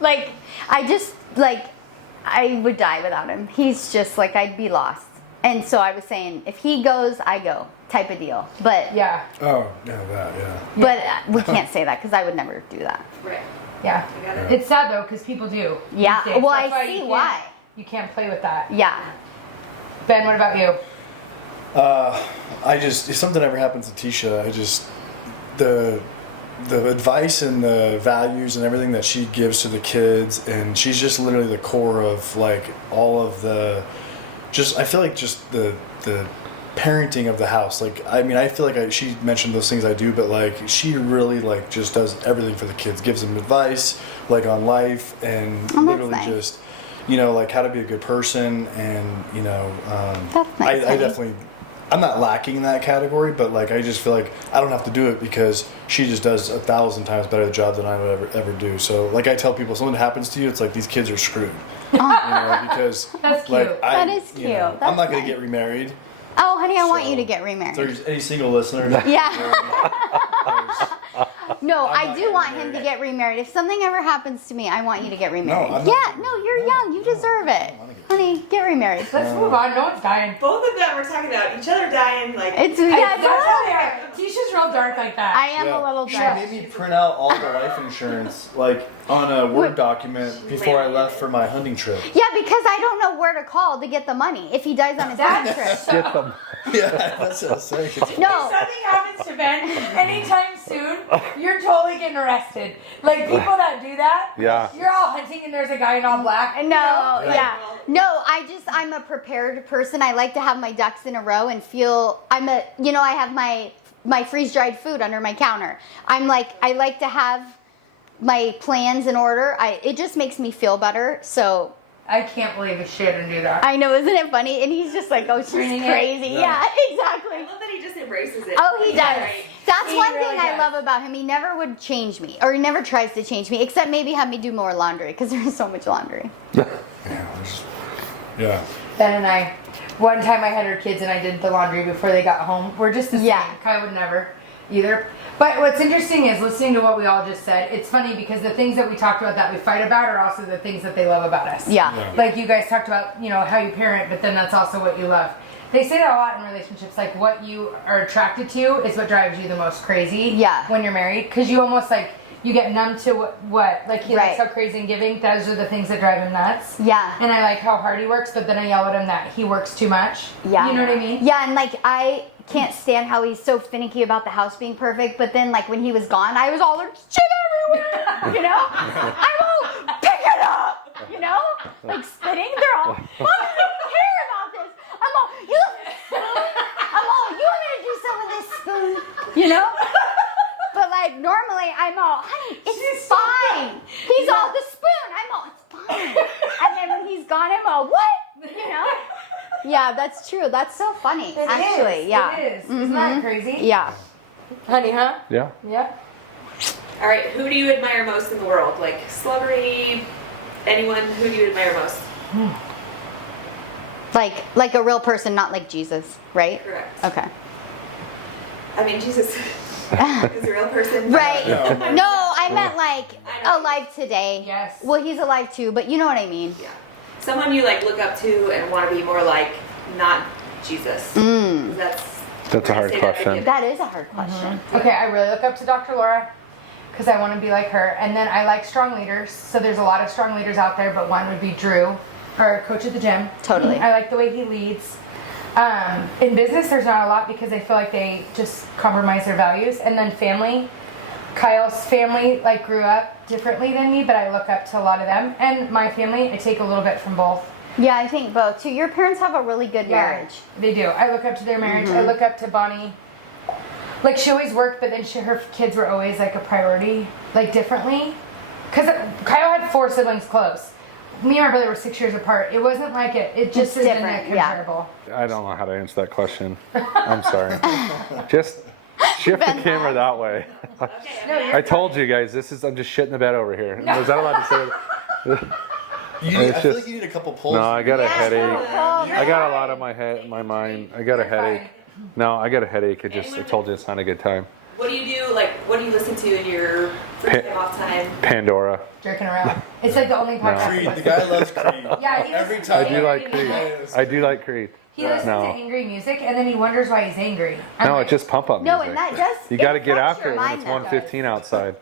like, I would die without him. He's just, like, I'd be lost. And so I was saying, if he goes, I go, type of deal. But Yeah. Oh, yeah, that, yeah. but we can't say that, because I would never do that. Right. Yeah. I got it. It's sad though, because people do. Yeah. these days. Well, That's I you see can't- why. You can't play with that. Yeah. Ben, what about you? If something ever happens to Teisha, the advice and the values and everything that she gives to the kids, and she's just literally the core of like all of the, I feel like just the parenting of the house. Like, I mean, I feel like she mentioned those things I do, but like she really like just does everything for the kids, gives them advice like on life, and Oh, that's literally nice. just, you know, like how to be a good person, and you know, That's nice, I honey. definitely, I'm not lacking in that category, but like I just feel like I don't have to do it because she just does 1,000 times better the job than I would ever do. So like I tell people, something happens to you, it's like these kids are screwed, you know, because That's like cute. That is you know, cute. I'm not That's gonna nice. get remarried. Oh, honey, I want So- you to get remarried. If there's any single listener, Yeah. No, I'm I not do getting want him to remarried. get remarried. If something ever happens to me, I want you to get remarried. I'm not Yeah, getting no, you're remarried. young. You deserve it. wanna get Honey, get remarried. Let's move on. No one's dying. Both of them are talking about each other dying. Like, It's Yeah, yeah, that's how they are. Tisha's real dark like that. I am a little She dark. made me print out all the life insurance like on a Word document before I left for my hunting trip. Yeah, because I don't know where to call to get the money if he dies on his hunting trip. get them. Yeah, that's what I was saying. No. If something happens to Ben anytime soon, you're totally getting arrested. Like people that do that, Yeah. you're all hunting and there's a guy in all black. No, yeah. No, I'm a prepared person. I like to have my ducks in a row and feel I have my freeze-dried food under my counter. I like to have my plans in order. It just makes me feel better. So I can't believe she didn't do that. I know, isn't it funny? And he's just like, oh, she's Bringing it. crazy. Yeah, exactly. I love that he just embraces it. Oh, he does. Right. That's He one really thing I does. love about him. He never would change me, or he never tries to change me, except maybe have me do more laundry because there's so much laundry. Yeah. Ben and I, one time I had her kids and I did the laundry before they got home. We're just the same. Yeah. Kai would never either. But what's interesting is listening to what we all just said. It's funny because the things that we talked about that we fight about are also the things that they love about us. Yeah. Like you guys talked about, how you parent, but then that's also what you love. They say that a lot in relationships, like what you are attracted to is what drives you the most crazy. Yeah. When you're married, because you almost you get numb to what like he likes Right. how crazy and giving. Those are the things that drive him nuts. Yeah. And I like how hard he works, but then I yell at him that he works too much. Yeah. You know what I mean? Yeah, and I can't stand how he's so finicky about the house being perfect, but then when he was gone, I was all like, shit everywhere, I'm all, pick it up, like spitting. They're all, Mom, I don't care about this. I'm all, you want me to do some of this spoon, But normally I'm all, honey, it's fine. He's all, the spoon. I'm all, it's fine. And then when he's gone, I'm all, what? Yeah, that's true. That's so funny. Actually, yeah. It is. Isn't that crazy? Yeah. Honey, huh? Yeah. Yeah. All right, who do you admire most in the world? Like celebrity, anyone? Who do you admire most? Like a real person, not like Jesus, right? Correct. Okay. I mean, Jesus is a real person. Right. Yeah. No, I meant I know. alive today. Yes. Well, he's alive too, but you know what I mean. Yeah. Someone you look up to and want to be more like, not Jesus. That's a hard question. That is a hard question. Okay, I really look up to Dr. Laura because I want to be like her. And then I like strong leaders. So there's a lot of strong leaders out there, but one would be Drew, our coach at the gym. Totally. I like the way he leads. In business, there's not a lot because I feel like they just compromise their values. And then family. Kyle's family grew up differently than me, but I look up to a lot of them. And my family, I take a little bit from both. Yeah, I think both too. Your parents have a really good marriage. They do. I look up to their marriage. I look up to Bonnie. She always worked, but then her kids were always a priority, differently. Because Kyle had 4 siblings close. Me and my brother were 6 years apart. It wasn't like it. It just isn't different, yeah. comparable. I don't know how to answer that question. I'm sorry. Just shift the camera that way. I told you guys, I'm just shitting the bed over here. Was that allowed to say? I feel like you need a couple pulls. No, I got a headache. Oh, I got a lot on my mind. I got a headache. No, I got a headache. I told you it's not a good time. What do you do? What do you listen to in your free time off time? Pandora. Jerkin Around. It's the only podcast. Creed, the guy loves Creed. Yeah, he Every listens time. I do like Creed. I do like Creed. He listens No. to angry music, and then he wonders why he's angry. I'm No, like, it's just pump up No, music. and that just You got to it get fucks after your it when mind it's up. 1:15 outside.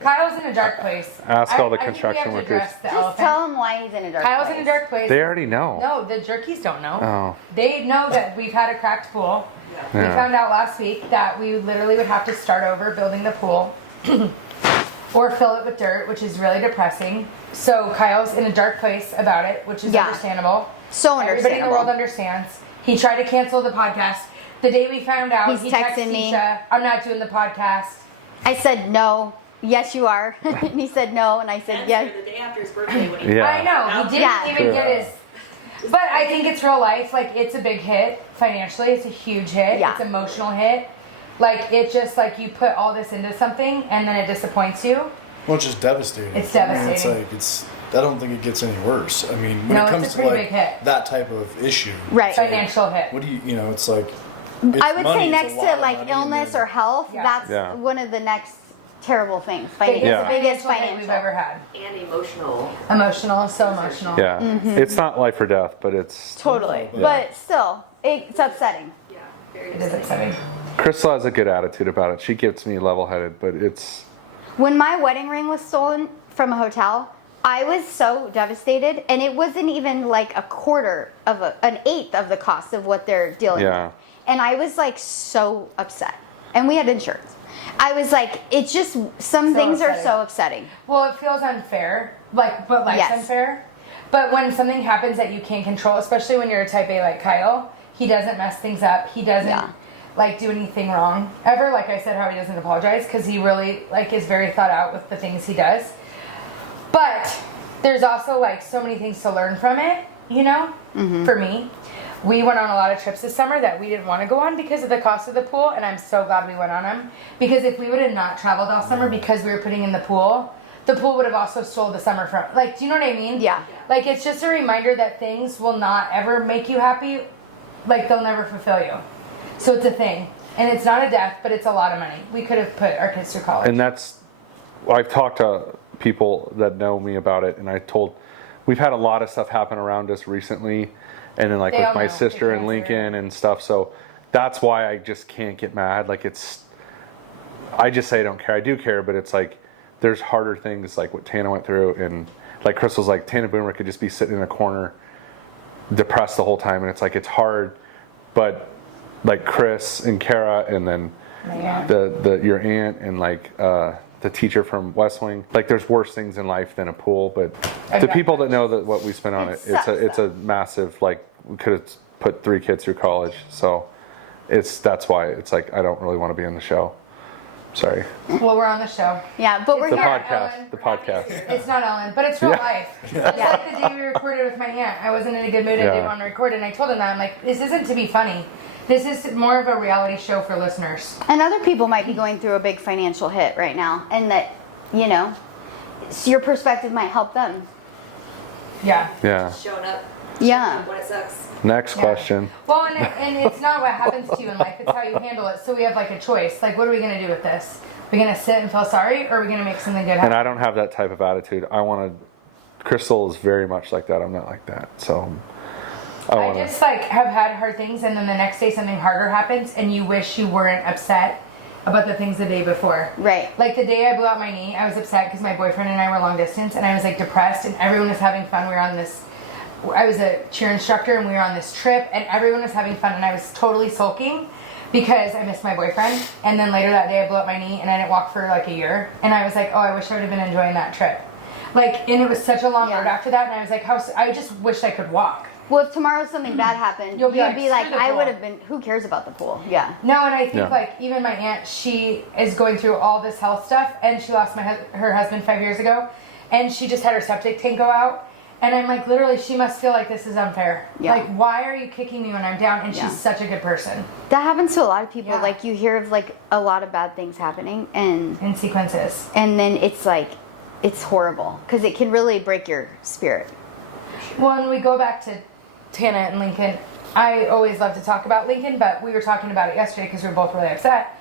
Kyle's in a dark place. Ask all the I think we construction have to workers. address the Just elephant. tell him why he's in a dark Kyle's place. in a dark place. They already know. No, the jerkies don't know. Oh. They know that we've had a cracked pool. We Yeah. found out last week that we literally would have to start over building the pool or fill it with dirt, which is really depressing. So Kyle's in a dark place about it, which is Yeah. understandable. So Everybody in the world understandable. understands. He tried to cancel the podcast. The day we found out, He's he texting texted me. Teisha, I'm not doing the podcast. I said no. Yes, you are. And he said no, and I said And yes. for the day after his birthday when he Yeah. I know, he didn't Yeah. even get his... But I think it's real life. It's a big hit financially. It's a huge hit. Yeah. It's an emotional hit. It just you put all this into something and then it disappoints you. Well, it's just devastating. It's I mean, devastating. I don't think it gets any worse. I mean, when No, it it's comes a to pretty big hit. that type of issue. Right. Financial hit. What do you it's like. I would say next to money illness and or health, Yeah. that's Yeah. one of the next terrible things. Biggest, Yeah. The biggest financial hit financial. we've ever had. and emotional. Emotional, so emotional. Yeah. It's not life or death, but it's. Totally. Yeah. But still, it's upsetting. Yeah, very It is upsetting. Crystal has a good attitude about it. She gets me level-headed, but it's. When my wedding ring was stolen from a hotel, I was so devastated, and it wasn't even a quarter of an eighth of the cost of what they're dealing Yeah. with. And I was so upset. And we had insurance. I was it's just some things are upsetting. so upsetting. Well, it feels unfair, but life's Yes. unfair. But when something happens that you can't control, especially when you're a type A like Kyle, he doesn't mess things up. He doesn't. Yeah. like do anything wrong ever. Like I said, how he doesn't apologize because he really like is very thought out with the things he does. But there's also like so many things to learn from it, you know. For me, we went on a lot of trips this summer that we didn't want to go on because of the cost of the pool, and I'm so glad we went on them. Because if we would have not traveled all summer because we were putting in the pool would have also stole the summer from. Like, do you know what I mean? Yeah. Like it's just a reminder that things will not ever make you happy. Like they'll never fulfill you. So it's a thing. And it's not a death, but it's a lot of money. We could have put our kids through college. And I've talked to people that know me about it, and we've had a lot of stuff happen around us recently, and then like They with all my know sister the and cancer. Lincoln and stuff. So that's why I just can't get mad. Like I just say I don't care. I do care, but it's like there's harder things like what Tana went through, and like Crystal's like Tana Boomer could just be sitting in a corner, depressed the whole time, and it's like it's hard, but like Chris and Kara, and then your aunt and like the teacher from West Wing. Like there's worse things in life than a pool, but the people that know that what we spent on it's a massive, like we could have put 3 kids through college. So that's why it's like I don't really want to be in the show. Sorry. Well, we're on the show. Yeah, but we're The here. podcast. The podcast. It's not Ellen, but it's real Yeah. life. It's like the day we recorded with my aunt. I wasn't in a good mood. I Yeah. didn't want to record, and I told him that. I'm like, this isn't to be funny. This is more of a reality show for listeners. And other people might be going through a big financial hit right now, and that, you know, your perspective might help them. Yeah. Yeah. Showing up. Yeah. When it sucks. Next question. Well, and it's not what happens to you in life. It's how you handle it. So we have like a choice. Like, what are we going to do with this? Are we going to sit and feel sorry, or are we going to make something good happen? And I don't have that type of attitude. Crystal is very much like that. I'm not like that. So I just like have had hard things, and then the next day something harder happens, and you wish you weren't upset about the things the day before. Right. Like the day I blew out my knee, I was upset because my boyfriend and I were long distance, and I was like depressed, and everyone was having fun. I was a cheer instructor, and we were on this trip, and everyone was having fun, and I was totally sulking because I missed my boyfriend. And then later that day I blew up my knee, and I didn't walk for like a year, and I was like, oh, I wish I would have been enjoying that trip. Like, and it was such a long road after that, and I was like, I just wish I could walk. Well, if tomorrow something bad happened, You'll you'd be be like, like, "Screw the I pool." would have been, who cares about the pool? Yeah. No, and I think Yeah. like even my aunt, she is going through all this health stuff, and she lost her husband 5 years ago, and she just had her septic tank go out, and I'm like, literally, she must feel like this is unfair. Yeah. Like, why are you kicking me when I'm down? And Yeah. she's such a good person. That happens to a lot of people. Yeah. Like, you hear of like a lot of bad things happening, and In sequences. then it's like, it's horrible because it can really break your spirit. Well, and we go back to Tana and Lincoln. I always love to talk about Lincoln, but we were talking about it yesterday because we were both really upset.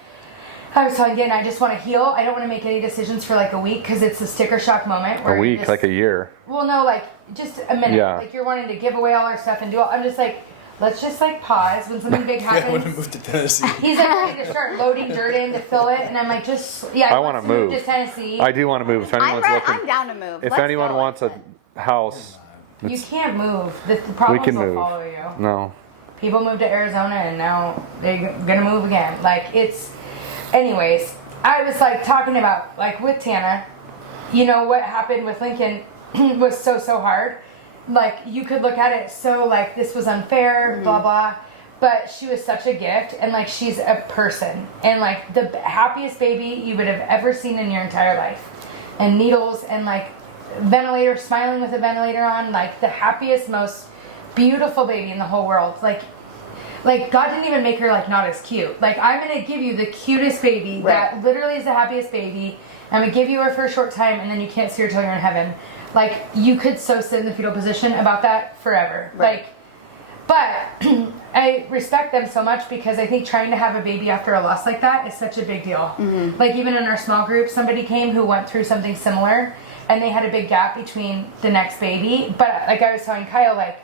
I was telling Jen, I just want to heal. I don't want to make any decisions for like a week because it's a sticker shock moment. a where you week, just- like a year. Well, no, like just a minute. Yeah. Like you're wanting to give away all our stuff and do all. I'm just like, let's just like pause when something big Yeah, I want to happens. move to Tennessee. He's like ready to start loading dirt in to fill it, and I'm like, I wanna let's move. to Tennessee. I do want to move. If anyone's looking, I'm down to move. if Let's anyone go. wants a house, You can't move. The we problems can will move. follow you. No. People moved to Arizona, and now they're gonna move again. Like it's. Anyways, I was like talking about like with Tana, you know what happened with Lincoln was so hard. Like you could look at it so like this was unfair, blah blah. But she was such a gift, and like she's a person, and like the happiest baby you would have ever seen in your entire life, and needles and like ventilator, smiling with a ventilator on, like the happiest, most beautiful baby in the whole world. Like God didn't even make her like not as cute. Like I'm gonna give you the cutest baby that literally is the happiest baby. I'm gonna give you her for a short time, and then you can't see her till you're in heaven. Like you could so sit in the fetal position about that forever. Like, but I respect them so much because I think trying to have a baby after a loss like that is such a big deal. Like even in our small group, somebody came who went through something similar, and they had a big gap between the next baby. But like I was telling Kyle, like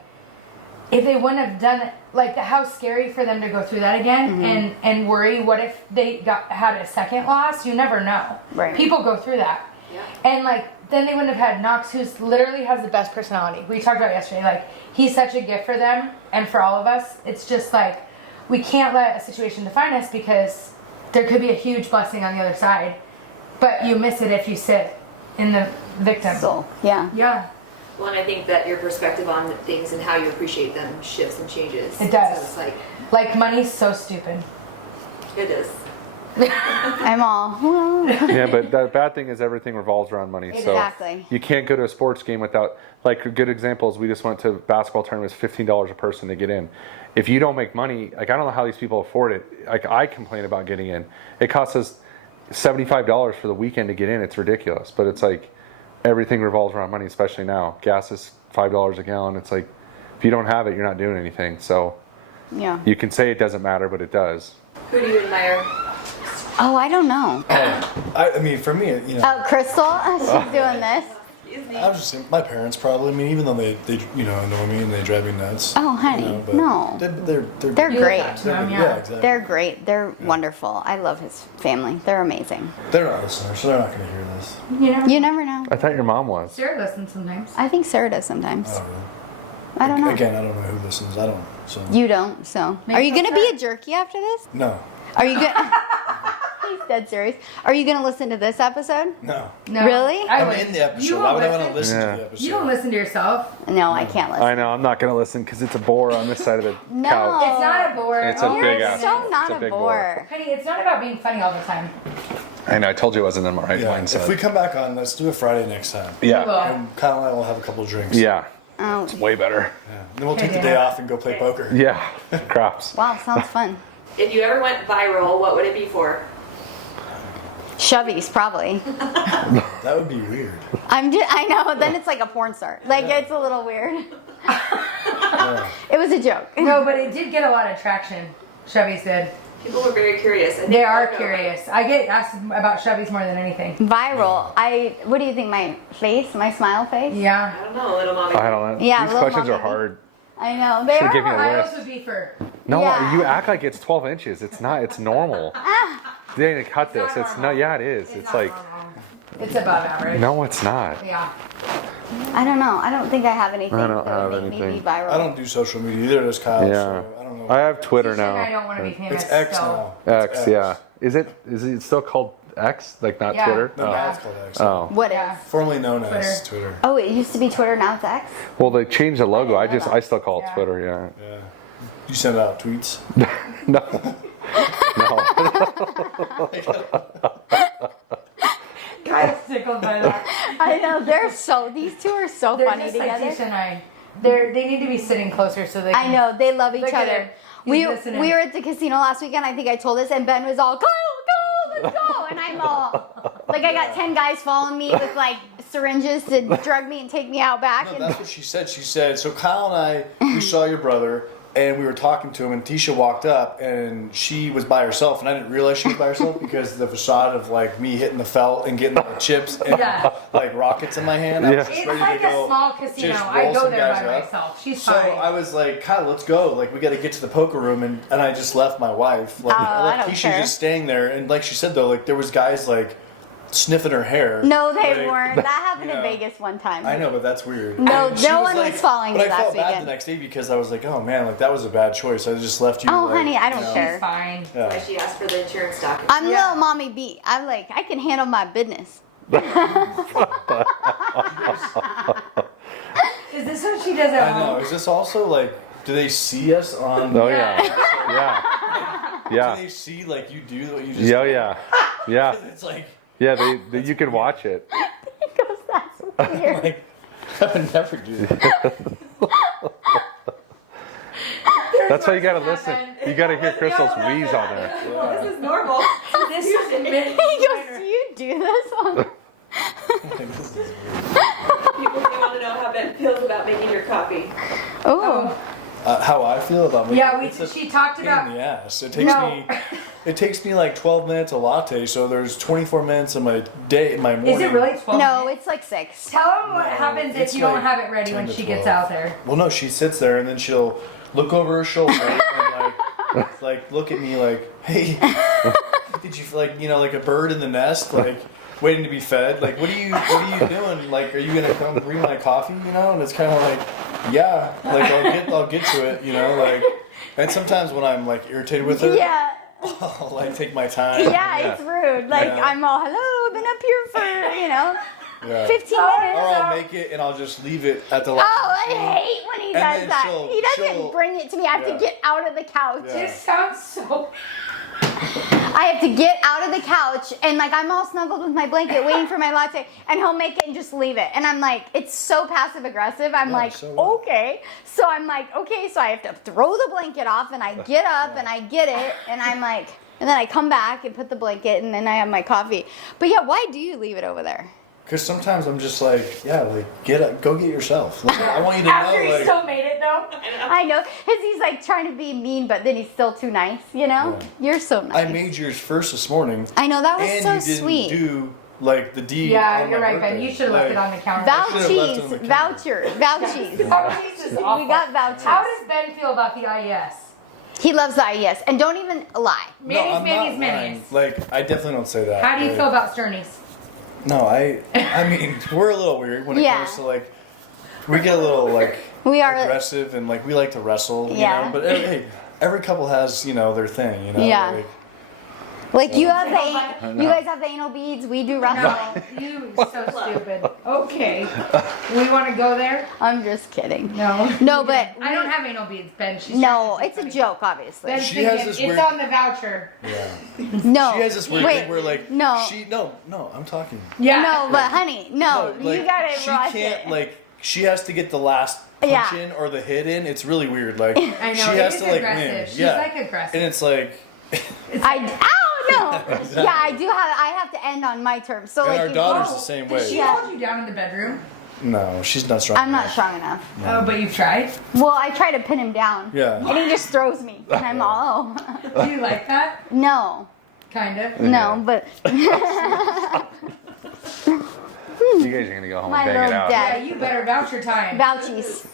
if they wouldn't have done it, like how scary for them to go through that again and worry what if they had a second loss. You never know. Right. People go through that. Yeah. And like then they wouldn't have had Knox, who's literally has the best personality. We talked about it yesterday. Like he's such a gift for them and for all of us. It's just like we can't let a situation define us because there could be a huge blessing on the other side, but you miss it if you sit in the victim. So, yeah. Yeah, Well, and I think that your perspective on things and how you appreciate them shifts and changes. It does. So it's like, like money's so stupid. It is. I'm all, well. Yeah, but the bad thing is everything revolves around money. Exactly. So you can't go to a sports game without, like, a good example is we just went to basketball tournaments, $15 a person to get in. If you don't make money, like, I don't know how these people afford it. Like, I complain about getting in. It costs us $75 for the weekend to get in. It's ridiculous. But it's like everything revolves around money, especially now. Gas is $5 a gallon. It's like if you don't have it, you're not doing anything. So Yeah. you can say it doesn't matter, but it does. Who do you admire? Oh, I don't know. I mean, for me, you know, Oh, Crystal, she's doing this. I was just saying, my parents probably. I mean, even though they you know annoy me and they drive me nuts. Oh, honey, you know, but no. They're They're great. yeah, exactly. They're great. They're wonderful. I love his family. They're amazing. They're not listeners, so they're not going to hear this. You never know. I thought your mom was. Sarah listens sometimes. I think Sarah does sometimes. I don't know. I don't know. Again, I don't know who listens. I don't. So You don't, so. Maybe Are you going to be that's a jerky after this? no, Are you going to... He's dead serious. Are you going to listen to this episode? no. No. Really? I I'm would. in the episode. You Why won't would I want to listen? listen Yeah. to the episode? You don't listen to yourself. No, I can't listen. I know. I'm not going to listen because it's a bore on this side of the No. couch. It's not a bore. It's a Oh, big You're ass. so It's not a a big bore. Honey, it's not about being funny all the time. I know. I told you I wasn't in my right Yeah. mindset. If we come back on, let's do a Friday next time. yeah. And Kyle and I will have a couple drinks. Yeah. Oh, Way better. Yeah. Then we'll take the Okay. day off and go play poker. Yeah. Craps. wow, sounds fun. If you ever went viral, what would it be for? Shovies, probably. That would be weird. I know, then it's like a porn star. Like, it's a little weird. Yeah. It was a joke. No, but it did get a lot of traction. Chevy's did. People were very curious. I think They are Marco- curious. I get asked about Chevy's more than anything. Viral. What do you think, my face? My smile face? Yeah. I don't know, little mommy. I don't know. Yeah, These little questions are mommy. hard. I know. They Should've are given me a hard. I list. also be for. No, Yeah. you act like it's 12 inches. It's not. It's normal. They didn't cut this. not It's normal. no. Yeah, it is. It's not like normal. It's above average. no, it's not. Yeah. I don't know. I don't think I have anything I don't that would have make me anything. be viral. I don't do social media either, does Kyle. Yeah. So I don't know. I have Twitter Teisha and I now. don't want to be famous. It's X so. now. X, It's yeah. Is it still called X? Like not Yeah. Twitter? No, Oh. now it's called X. Oh. What is? Yeah. Formerly known as Twitter. Twitter. Oh, it used to be Twitter, now it's X? Well, they changed the logo. I didn't know I still call it Yeah. Twitter. Yeah. Yeah. You send out tweets. No. No. Kyle's tickled by that. I know, these two are so They're funny just like together. Teisha and I. They need to be sitting closer so they can. I know, they love each Look at other. him. He's listening. We were at the casino last weekend, I think I told this, and Ben was all, Kyle, let's go! And I'm all, like, I got 10 guys following me with, like, syringes to drug me and take me out back. No, And that's what she said. She said, so Kyle and I, we saw your brother, and we were talking to him, and Teisha walked up, and she was by herself, and I didn't realize she was by herself because the facade of, like, me hitting the felt and getting the chips and, Yeah. like, rockets in my hand. I was Yeah. just It's ready like to a go. small casino. just I roll go some there guys by up. myself. She's So fine. I was like, Kyle, let's go. Like, we got to get to the poker room, and I just left my wife. Like, Oh, I I left don't Teisha care. just staying there, and like she said though, like there was guys like sniffing her hair. no, they Like, weren't. That happened you in know, Vegas one time. I know, but that's weird. No, And she no one like- was following but me I felt last bad weekend. the next day because I was like, oh man, like that was a bad choice. I just left you. Oh, like, honey, I don't you know. care. She's fine. Yeah. That's why she asked for the insurance document. I'm Yeah. little mommy B. I'm like, I can handle my business. Is this what she does at I know. home? Is this also like? Do they see us on? Oh yeah. Yeah. Do Yeah. they see like you do what you just? Yeah. Yeah. Yeah. It's like, Yeah. They you can watch it. He goes, that's weird. like I would never do that. That's why you gotta listen. You gotta hear Crystal's wheeze on there. Well, this is normal. This is admitted. He goes, do you do this on? Like, this is weird. People do want to know how Ben feels about making your coffee. Oh. How I feel about making Yeah, it's a she talked pain about. in the ass. It takes No. me. It takes me like 12 minutes a latte, so there's 24 minutes of my day, my morning. Is it really 12? No, it's like 6. Tell him what happens if it's you don't like have it ready 10 when to she gets 12. out there. Well, no, she sits there and then she'll look over her shoulder and like look at me like, hey, did you like like a bird in the nest like waiting to be fed? Like, what are you doing? Like, are you gonna come bring my coffee? And it's kind of like, yeah, like I'll get to it. Like, and sometimes when I'm like irritated with her, Yeah. I'll like take my time. Yeah, it's rude. Like, Yeah. I'm all, hello, I've been up here for, Yeah. 15 Or minutes. I'll make it and I'll just leave it at the last. Oh, I hate when he And does then that. she'll- He doesn't she'll- bring it to me. I have Yeah. to get out of the couch. Yeah. This sounds so. I have to get out of the couch and like I'm all snuggled with my blanket waiting for my latte and he'll make it and just leave it. And I'm like, it's so passive aggressive. I'm like, so what? okay. So I'm like, okay, so I have to throw the blanket off and I get up and I get it and I'm like, and then I come back and put the blanket and then I have my coffee. But yeah, why do you leave it over there? Because sometimes I'm just like, yeah, like get up, go get yourself. Like, I want you to After know, he like, still made it though. I know, because he's like trying to be mean, but then he's still too nice, you know? Yeah. You're so nice. I made yours first this morning. I know, that was and so you didn't sweet. do like the deed. Yeah, on you're my right, Ben. birthday. You should have left Like, it on the counter. should've left it on Vouchies, the counter. vouchers. Vouchies is We awful. got vouchers. How does Ben feel about the IES? He loves the IES. And don't even lie. No, I'm Manny's, not Manny's. lying. Like, I definitely don't say that. How do you Like, feel about Sternies? No, I mean, we're a little weird when it Yeah. comes to like, we get a little like We are- aggressive and like we like to wrestle, you Yeah. know. But hey, every couple has their thing, you know. Yeah. Like you have I the, know. you guys have the anal beads. We do wrestle. No, you so stupid. Okay. We want to go there? I'm just kidding. No. No, but I don't have anal beads, Ben. She's no, trying it's to a be joke, obviously. Ben's She thinking has this it's weird- on the voucher. Yeah. No, She has this weird wait, thing where like no, no, I'm talking. Yeah. no, but honey, no, like, you gotta she rush can't it. like she has to get the last punch Yeah. in or the hit in. It's really weird. Like I know, she it has is to like aggressive. win. She's, yeah. like, aggressive. And it's like No, yeah, I have to end on my terms. So and like, our you daughter's go- the same Did she way. hold you down in the bedroom? No, she's not strong. I'm not enough. strong enough. Oh, but you've tried? Well, I try to pin him down. Yeah. And he just throws me, and I'm all, Do you like that? no, Kind of. no, but You guys are gonna go home My and bang it little out. dad. Yeah, you better voucher time. vouchies.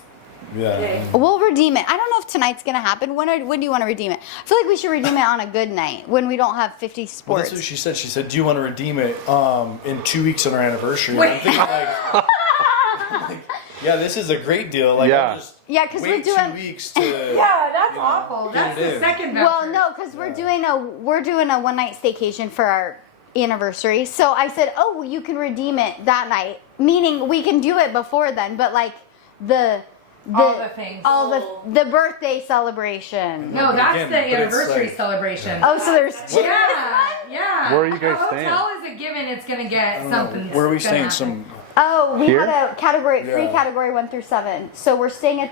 Yeah. We'll redeem it. I don't know if tonight's gonna happen. When do you want to redeem it? I feel like we should redeem it on a good night when we don't have 50 Well, sports. that's what she said. She said, "Do you want to redeem it in 2 weeks on our anniversary?" And I'm thinking like, yeah, this is a great deal. Like, Yeah. I'll just Yeah, 'cause we're wait doing- 2 weeks to. Yeah, that's you know, awful. get That's it the in. second voucher. Well, no, because we're doing a one night staycation for our anniversary. So I said, oh, well, you can redeem it that night, meaning we can do it before then. But like All the things. all the birthday celebration. No, that's Again, the but it's anniversary like- celebration. Oh, so there's two. Yeah, yeah. Where are you guys a staying? hotel is a given. It's gonna get I don't know. something. Where are we that's gonna staying? happen. Some. Oh, we Here? had a category free Yeah. category 1 through 7. So we're staying in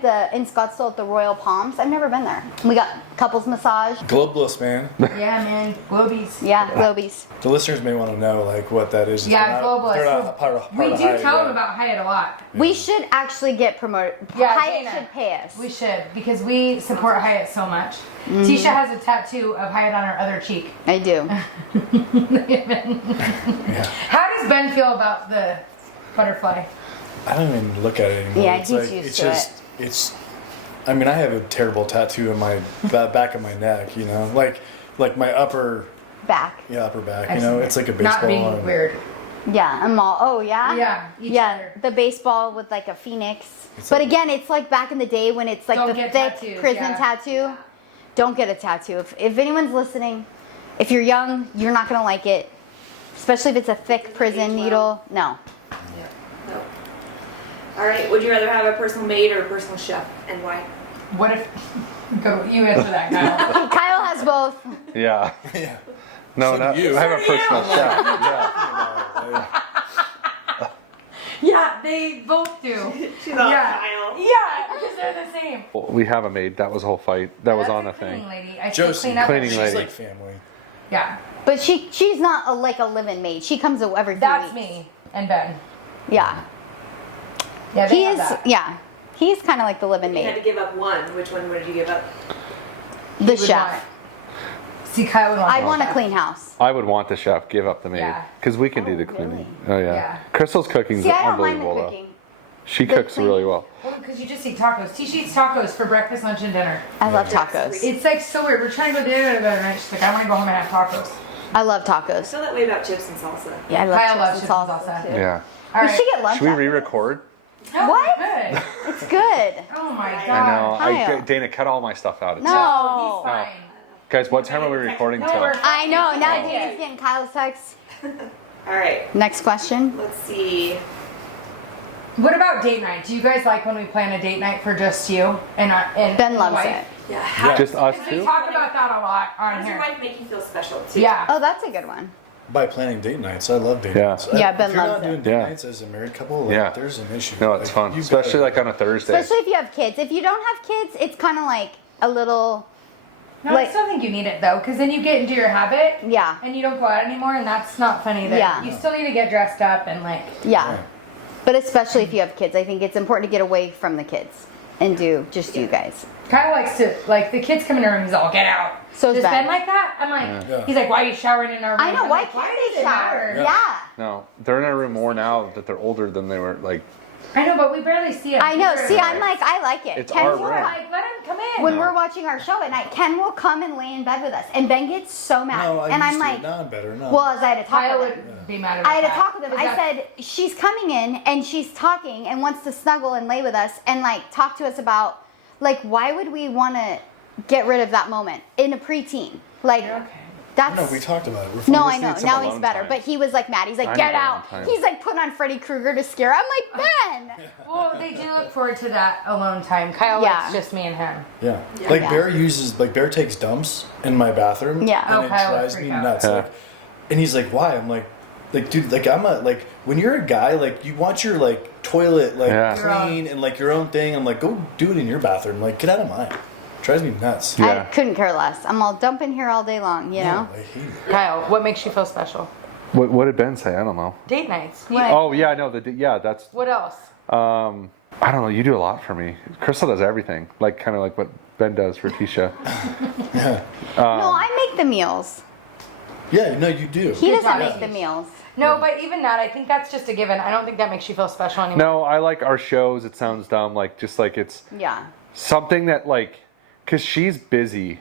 Scottsdale at the Royal Palms. I've never been there. We got couples massage. Globalist, man. Yeah, man. Globies. Yeah, Globies. The listeners may want to know like what that is. Yeah, They're not- Globalist. They're not part We of do Hyatt tell yet. them about Hyatt a lot. We should actually get promoted. Yeah, Hyatt Dana. should pay us. We should, because we support Hyatt so much. Mm-hmm. Tisha has a tattoo of Hyatt on her other cheek. I do. How does Ben feel about the butterfly? I don't even look at it anymore. Yeah, it's he's like, used it's to just, It's. I mean, I have a terrible tattoo in my back of my neck. You know, like my upper Back. back. I've You know, seen it's it. like a baseball. Not being and- weird. Yeah, I'm all. Oh yeah. Yeah, each Yeah, other. the baseball with like a phoenix. It's But like- again, it's like back in the day when it's like Don't the get thick tattoos, prison yeah. tattoo. Don't get a tattoo. If anyone's listening, if you're young, you're not gonna like it. Especially if it's a thick prison age well. needle. No. No. All right. Would you rather have a personal maid or a personal chef, and why? What if? Go. You answer that, Kyle. Kyle has both. Yeah. Yeah. No, So no. do you. I have a personal chef. Yeah. Yeah, they both do. She's all Yeah. Kyle. Yeah, because they're the same. We have a maid. That was a whole fight. That was That's on a cleaning thing. lady. I still Josie, clean up. cleaning after- lady. She's like family. Yeah, But she's not like a live-in maid. She comes every few that's weeks. me and Ben. Yeah. Yeah, they He have is. that. Yeah. He's kind of like the live-in You had to maid. give up one. Which one would you give up? The Would chef. want- See, Kyle would want. I the want a chef. clean house. I would want the chef give up the maid Yeah. because we can do Oh, the cleaning. really? Oh yeah. Yeah. Crystal's cooking's See, I don't mind the unbelievable though. cooking. She The cooks cleaning. really well. Well, because you just eat tacos. Tisha eats tacos for breakfast, lunch, and dinner. I love tacos. It's like so weird. We're trying to go to dinner the other night. She's like, I want to go home and have tacos. I love I tacos. feel that way about chips and salsa. Yeah, I love Kyle chips loves and chips and salsa, salsa. too. Yeah. All We right. should get lunch. Should we after this. re-record? Oh, What? Good. It's good. Oh my god. I know. Kyle. Dana cut all my stuff out. It's No. He's fine. Guys, what time are we recording No, till? we're I know. Now Oh. Dana's getting Kyle's text. All right. Next question. Let's see. What about date night? Do you guys like when we plan a date night for just you and Ben the loves wife? it. Yeah. How, Just us We two? talk about that a lot how on does your here. wife make you feel special too? Yeah. Oh, that's a good one. By planning date nights, I love date Yeah. nights. Yeah, Ben if you're loves not doing it. date Yeah. nights as a married couple, like, Yeah. there's an issue. No, it's fun, you've especially gotta- like on a Thursday. Especially if you have kids. If you don't have kids, it's kind of like a little, No, like- I still think you need it though, because then you get into your habit. yeah, And you don't go out anymore, and that's not fun either. Yeah. You still need to get dressed up and like. yeah. Right. But especially if you have kids, I think it's important to get away from the kids and do just you guys. Kyle likes to like the kids come in the room. He's all get out. So is Does Ben. Ben like that? I'm like, Yeah. he's like, why are you showering in our room? I know. I'm Why like, can't does they it shower? matter? Yeah. No, they're in our room more now that they're older than they were. Like, I know, but we barely see him. I know. either. See, I'm like, I like it. It's Ken our will- room. Like, let him come in. When No. we're watching our show at night, Ken will come and lay in bed with us, and Ben gets so mad, No, I and I'm used to. like, Now I'm better. No. well, as I had to talk Kyle with him. would be mad about I had to that. talk with him. Is I that- said, she's coming in and she's talking and wants to snuggle and lay with us and like talk to us about like why would we want to get rid of that moment in a preteen? Like Okay. that's no, we talked about it. We're no, fine. I know. need some Now he's alone better, time. but he was like mad. He's like, I get need alone out. time. He's like putting on Freddy Krueger to scare. I'm like, Ben. Well, they do look forward to that alone time. Kyle Yeah. likes just me and him. Yeah. Yeah. Like Yeah. Bear takes dumps in my bathroom. Yeah. And Oh, it Kyle would drives me freak out. nuts. Yeah. Like, and he's like, why? I'm like, dude, like when you're a guy, like you want your like toilet like Yeah. clean and like your own thing. I'm like, go do it in your bathroom. Like, get out of mine. Drives me nuts. Yeah. I couldn't care less. I'm all dumping here all day long, you know? I hate it. Kyle, what makes you feel special? what did Ben say? I don't know. Date nights. What? Oh yeah, I know. Yeah, that's. What else? I don't know. You do a lot for me. Crystal does everything. Like kind of like what Ben does for Teisha. No, I make the meals. Yeah, no, you do. He Good doesn't job. make the meals. No, but even that, I think that's just a given. I don't think that makes you feel special anymore. No, I like our shows. It sounds dumb. Like just like it's Yeah. something that like, cause she's busy.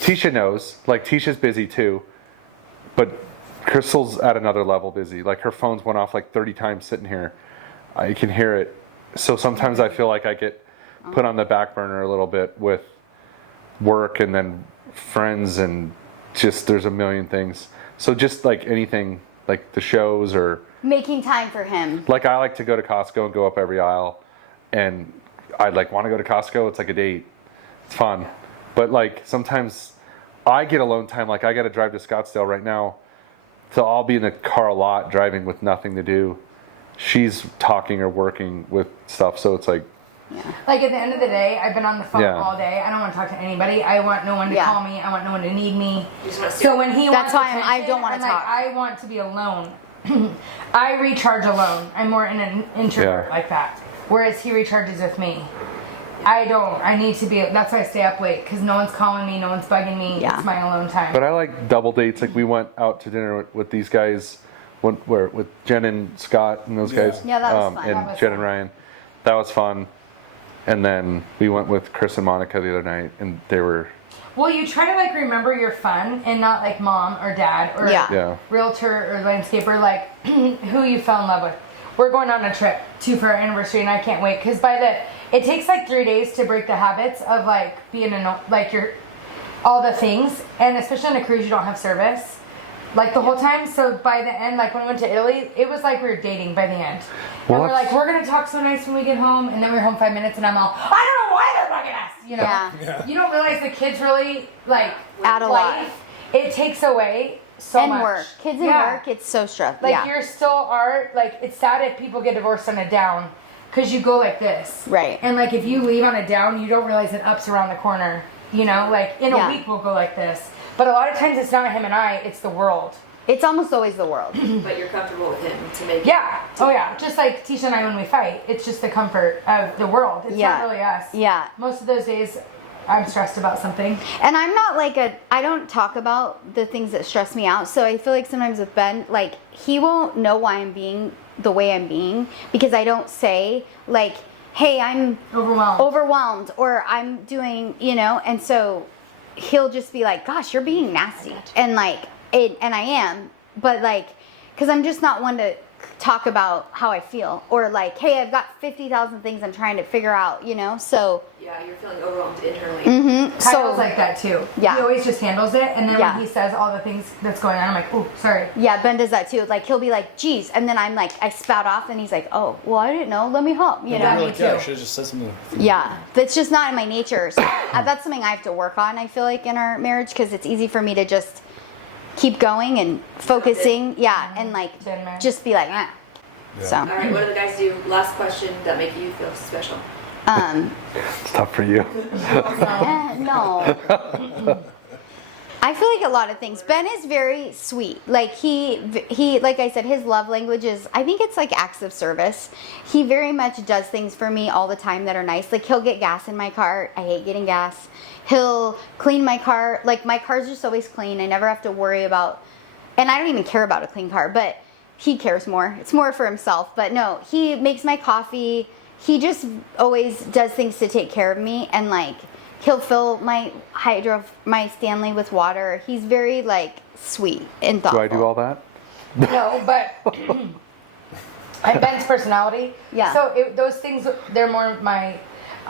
Teisha knows. Like Tisha's busy too, but Crystal's at another level busy. Like her phone's went off like 30 times sitting here. I can hear it. So sometimes I feel like I get put on the back burner a little bit with work and then friends and just there's a million things. So just like anything, like the shows or Making time for him. like I like to go to Costco and go up every aisle, and I like want to go to Costco. It's like a date. It's fun, but like sometimes I get alone time. Like I got to drive to Scottsdale right now, so I'll be in the car a lot driving with nothing to do. She's talking or working with stuff, so it's like Like at the end of the day, I've been on the phone Yeah. all day. I don't want to talk to anybody. I want no one to Yeah. call me. I want no one to need me. You just want to So when he That's wants why I attention, don't wanna I'm like, talk. I want to be alone. I recharge alone. I'm more an introvert Yeah. like that. Whereas he recharges with me. I don't. I need to be. That's why I stay up late because no one's calling me. No one's bugging me. Yeah. It's my alone time. But I like double dates. Like we went out to dinner with these guys, with Jen and Scott and those Yeah. guys. Yeah, that was fun. And That was Jen fun. and Ryan. That was fun. And then we went with Chris and Monica the other night, and they were Well, you try to like remember your fun and not like mom or dad or Yeah. realtor or landscaper, like who you fell in love with. We're going on a trip too for our anniversary, and I can't wait because it takes like 3 days to break the habits of like being like your all the things, and especially on a cruise you don't have service like the whole time. So by the end, like when we went to Italy, it was like we were dating by the end. Well, and we're that's- like, we're gonna talk so nice when we get home, and then we're home 5 minutes, and I'm all, I don't know why they're bugging us. You know, Yeah. you don't realize the kids really like Add a lot. life. It takes away so And much. work. Kids and Yeah. work, it's so stressful. Like Yeah. you're still art. Like it's sad if people get divorced on a down, because you go like this. Right. And like if you leave on a down, you don't realize that up's around the corner. You know, like in a Yeah. week we'll go like this. But a lot of times it's not him and I, it's the world. It's almost always the world. But you're comfortable with him to make Yeah. Oh yeah. Just like Teisha and I when we fight, it's just the comfort of the world. It's Yeah. not really us. Yeah. Most of those days, I'm stressed about something. And I'm not like I don't talk about the things that stress me out. So I feel like sometimes with Ben, like he won't know why I'm being the way I'm being because I don't say like, hey, I'm overwhelmed or I'm doing, you know, and so he'll just be like, gosh, you're being nasty. And like, and I am, but like, cause I'm just not one to talk about how I feel, or like, hey, I've got 50,000 things I'm trying to figure out, so. Yeah, you're feeling overwhelmed internally. Kyle's like that too. Yeah. He always just handles it, and then Yeah. when he says all the things that's going on, I'm like, oh, sorry. Yeah, Ben does that too. Like, he'll be like, geez, and then I'm like, I spout off, and he's like, oh, well, I didn't know, let me help, Yeah, know? me Like, yeah, I too. should have just said something. Yeah, that's just not in my nature. So that's something I have to work on, I feel like, in our marriage, because it's easy for me to just keep going and focusing, and like, Been there. just be like, eh. So, All right, what do the guys do? Last question that make you feel special. It's tough for you. no. I feel like a lot of things. Ben is very sweet. Like he, like I said, his love language is, I think it's like acts of service. He very much does things for me all the time that are nice. Like he'll get gas in my car. I hate getting gas. He'll clean my car. Like my car's just always clean. I never have to worry about, and I don't even care about a clean car, but he cares more. It's more for himself. But no, he makes my coffee. He just always does things to take care of me, and like he'll fill my Stanley with water. He's very like sweet and thoughtful. Do I do all that? No, but and Ben's personality. Yeah. So those things, they're more my.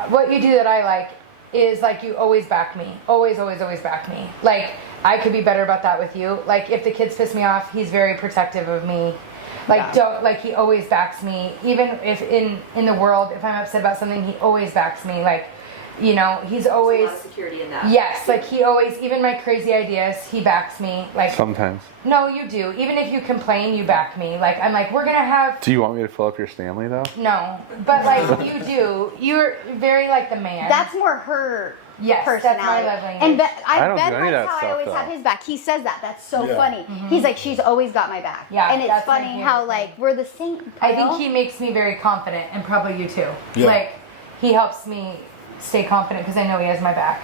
What you do that I like is like you always back me. Always, always, always back me. Like I could be better about that with you. Like if the kids piss me off, he's very protective of me. Like don't like he always backs me. Even if in the world, if I'm upset about something, he always backs me. Like, he's always. There's a lot of security in that. Yes, like he always, even my crazy ideas, he backs me. Like Sometimes. no, you do. Even if you complain, you back me. Like I'm like, we're gonna have. Do you want me to fill up your Stanley though? No, but like you do. You're very like the man. That's more her Yes, that's personality. my love language. And I don't Ben do any of likes that how I stuff, always though. have his back. He says that. That's so Yeah. funny. He's like, she's always got my back. Yeah, and it's that's my funny favorite how thing. like we're the same. I think he makes me very confident, and probably you too. Yeah. Like he helps me stay confident because I know he has my back.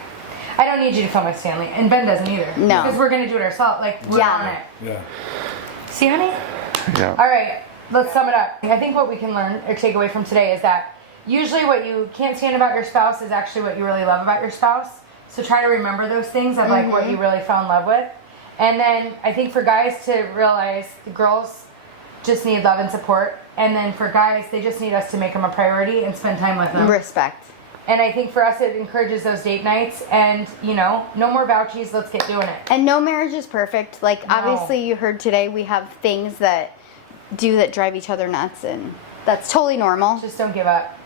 I don't need you to fill my Stanley, and Ben doesn't either. No. Because we're gonna do it ourselves. Like we're Yeah. on it. Yeah. See, honey? Yeah. All right, let's sum it up. I think what we can learn or take away from today is that usually what you can't stand about your spouse is actually what you really love about your spouse. So try to remember those things of like what you really fell in love with. And then I think for guys to realize the girls just need love and support. And then for guys, they just need us to make them a priority and spend time with them. respect. And I think for us, it encourages those date nights. And, no more vouchies. Let's get doing it. And no marriage is perfect. Like obviously you heard today we have things that drive each other nuts, and that's totally normal. Just don't give up.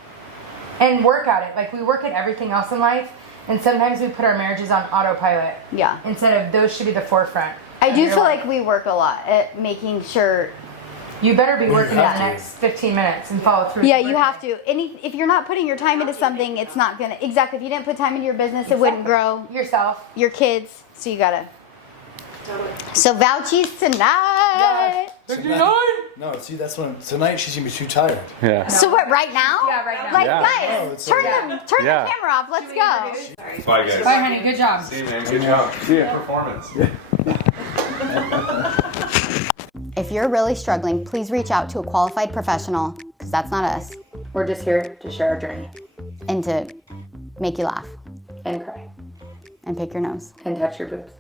And work at it. Like we work at everything else in life. And sometimes we put our marriages on autopilot. Yeah. Instead of those should be the forefront. I of do your feel life. like we work a lot at making sure. You better be working in have the to. next 15 minutes and follow through. Yeah, with you work. have to. If you're not putting your time into something, it's not gonna. Exactly. If you didn't put time into your business, it wouldn't grow. Yourself. Your kids. So you gotta. Totally. So vouchies tonight. No, see, that's when tonight she's gonna be too tired. Yeah. So what? Right now? Yeah, right now. Like Yeah. guys, No, it's turn like- the Yeah. camera off. Let's go. Bye, guys. Bye, honey. Good job. See you, man. Good job. See ya. Performance. If you're really struggling, please reach out to a qualified professional, because that's not us, We're just here to share our journey and to make you laugh and cry and pick your nose. and touch your boobs.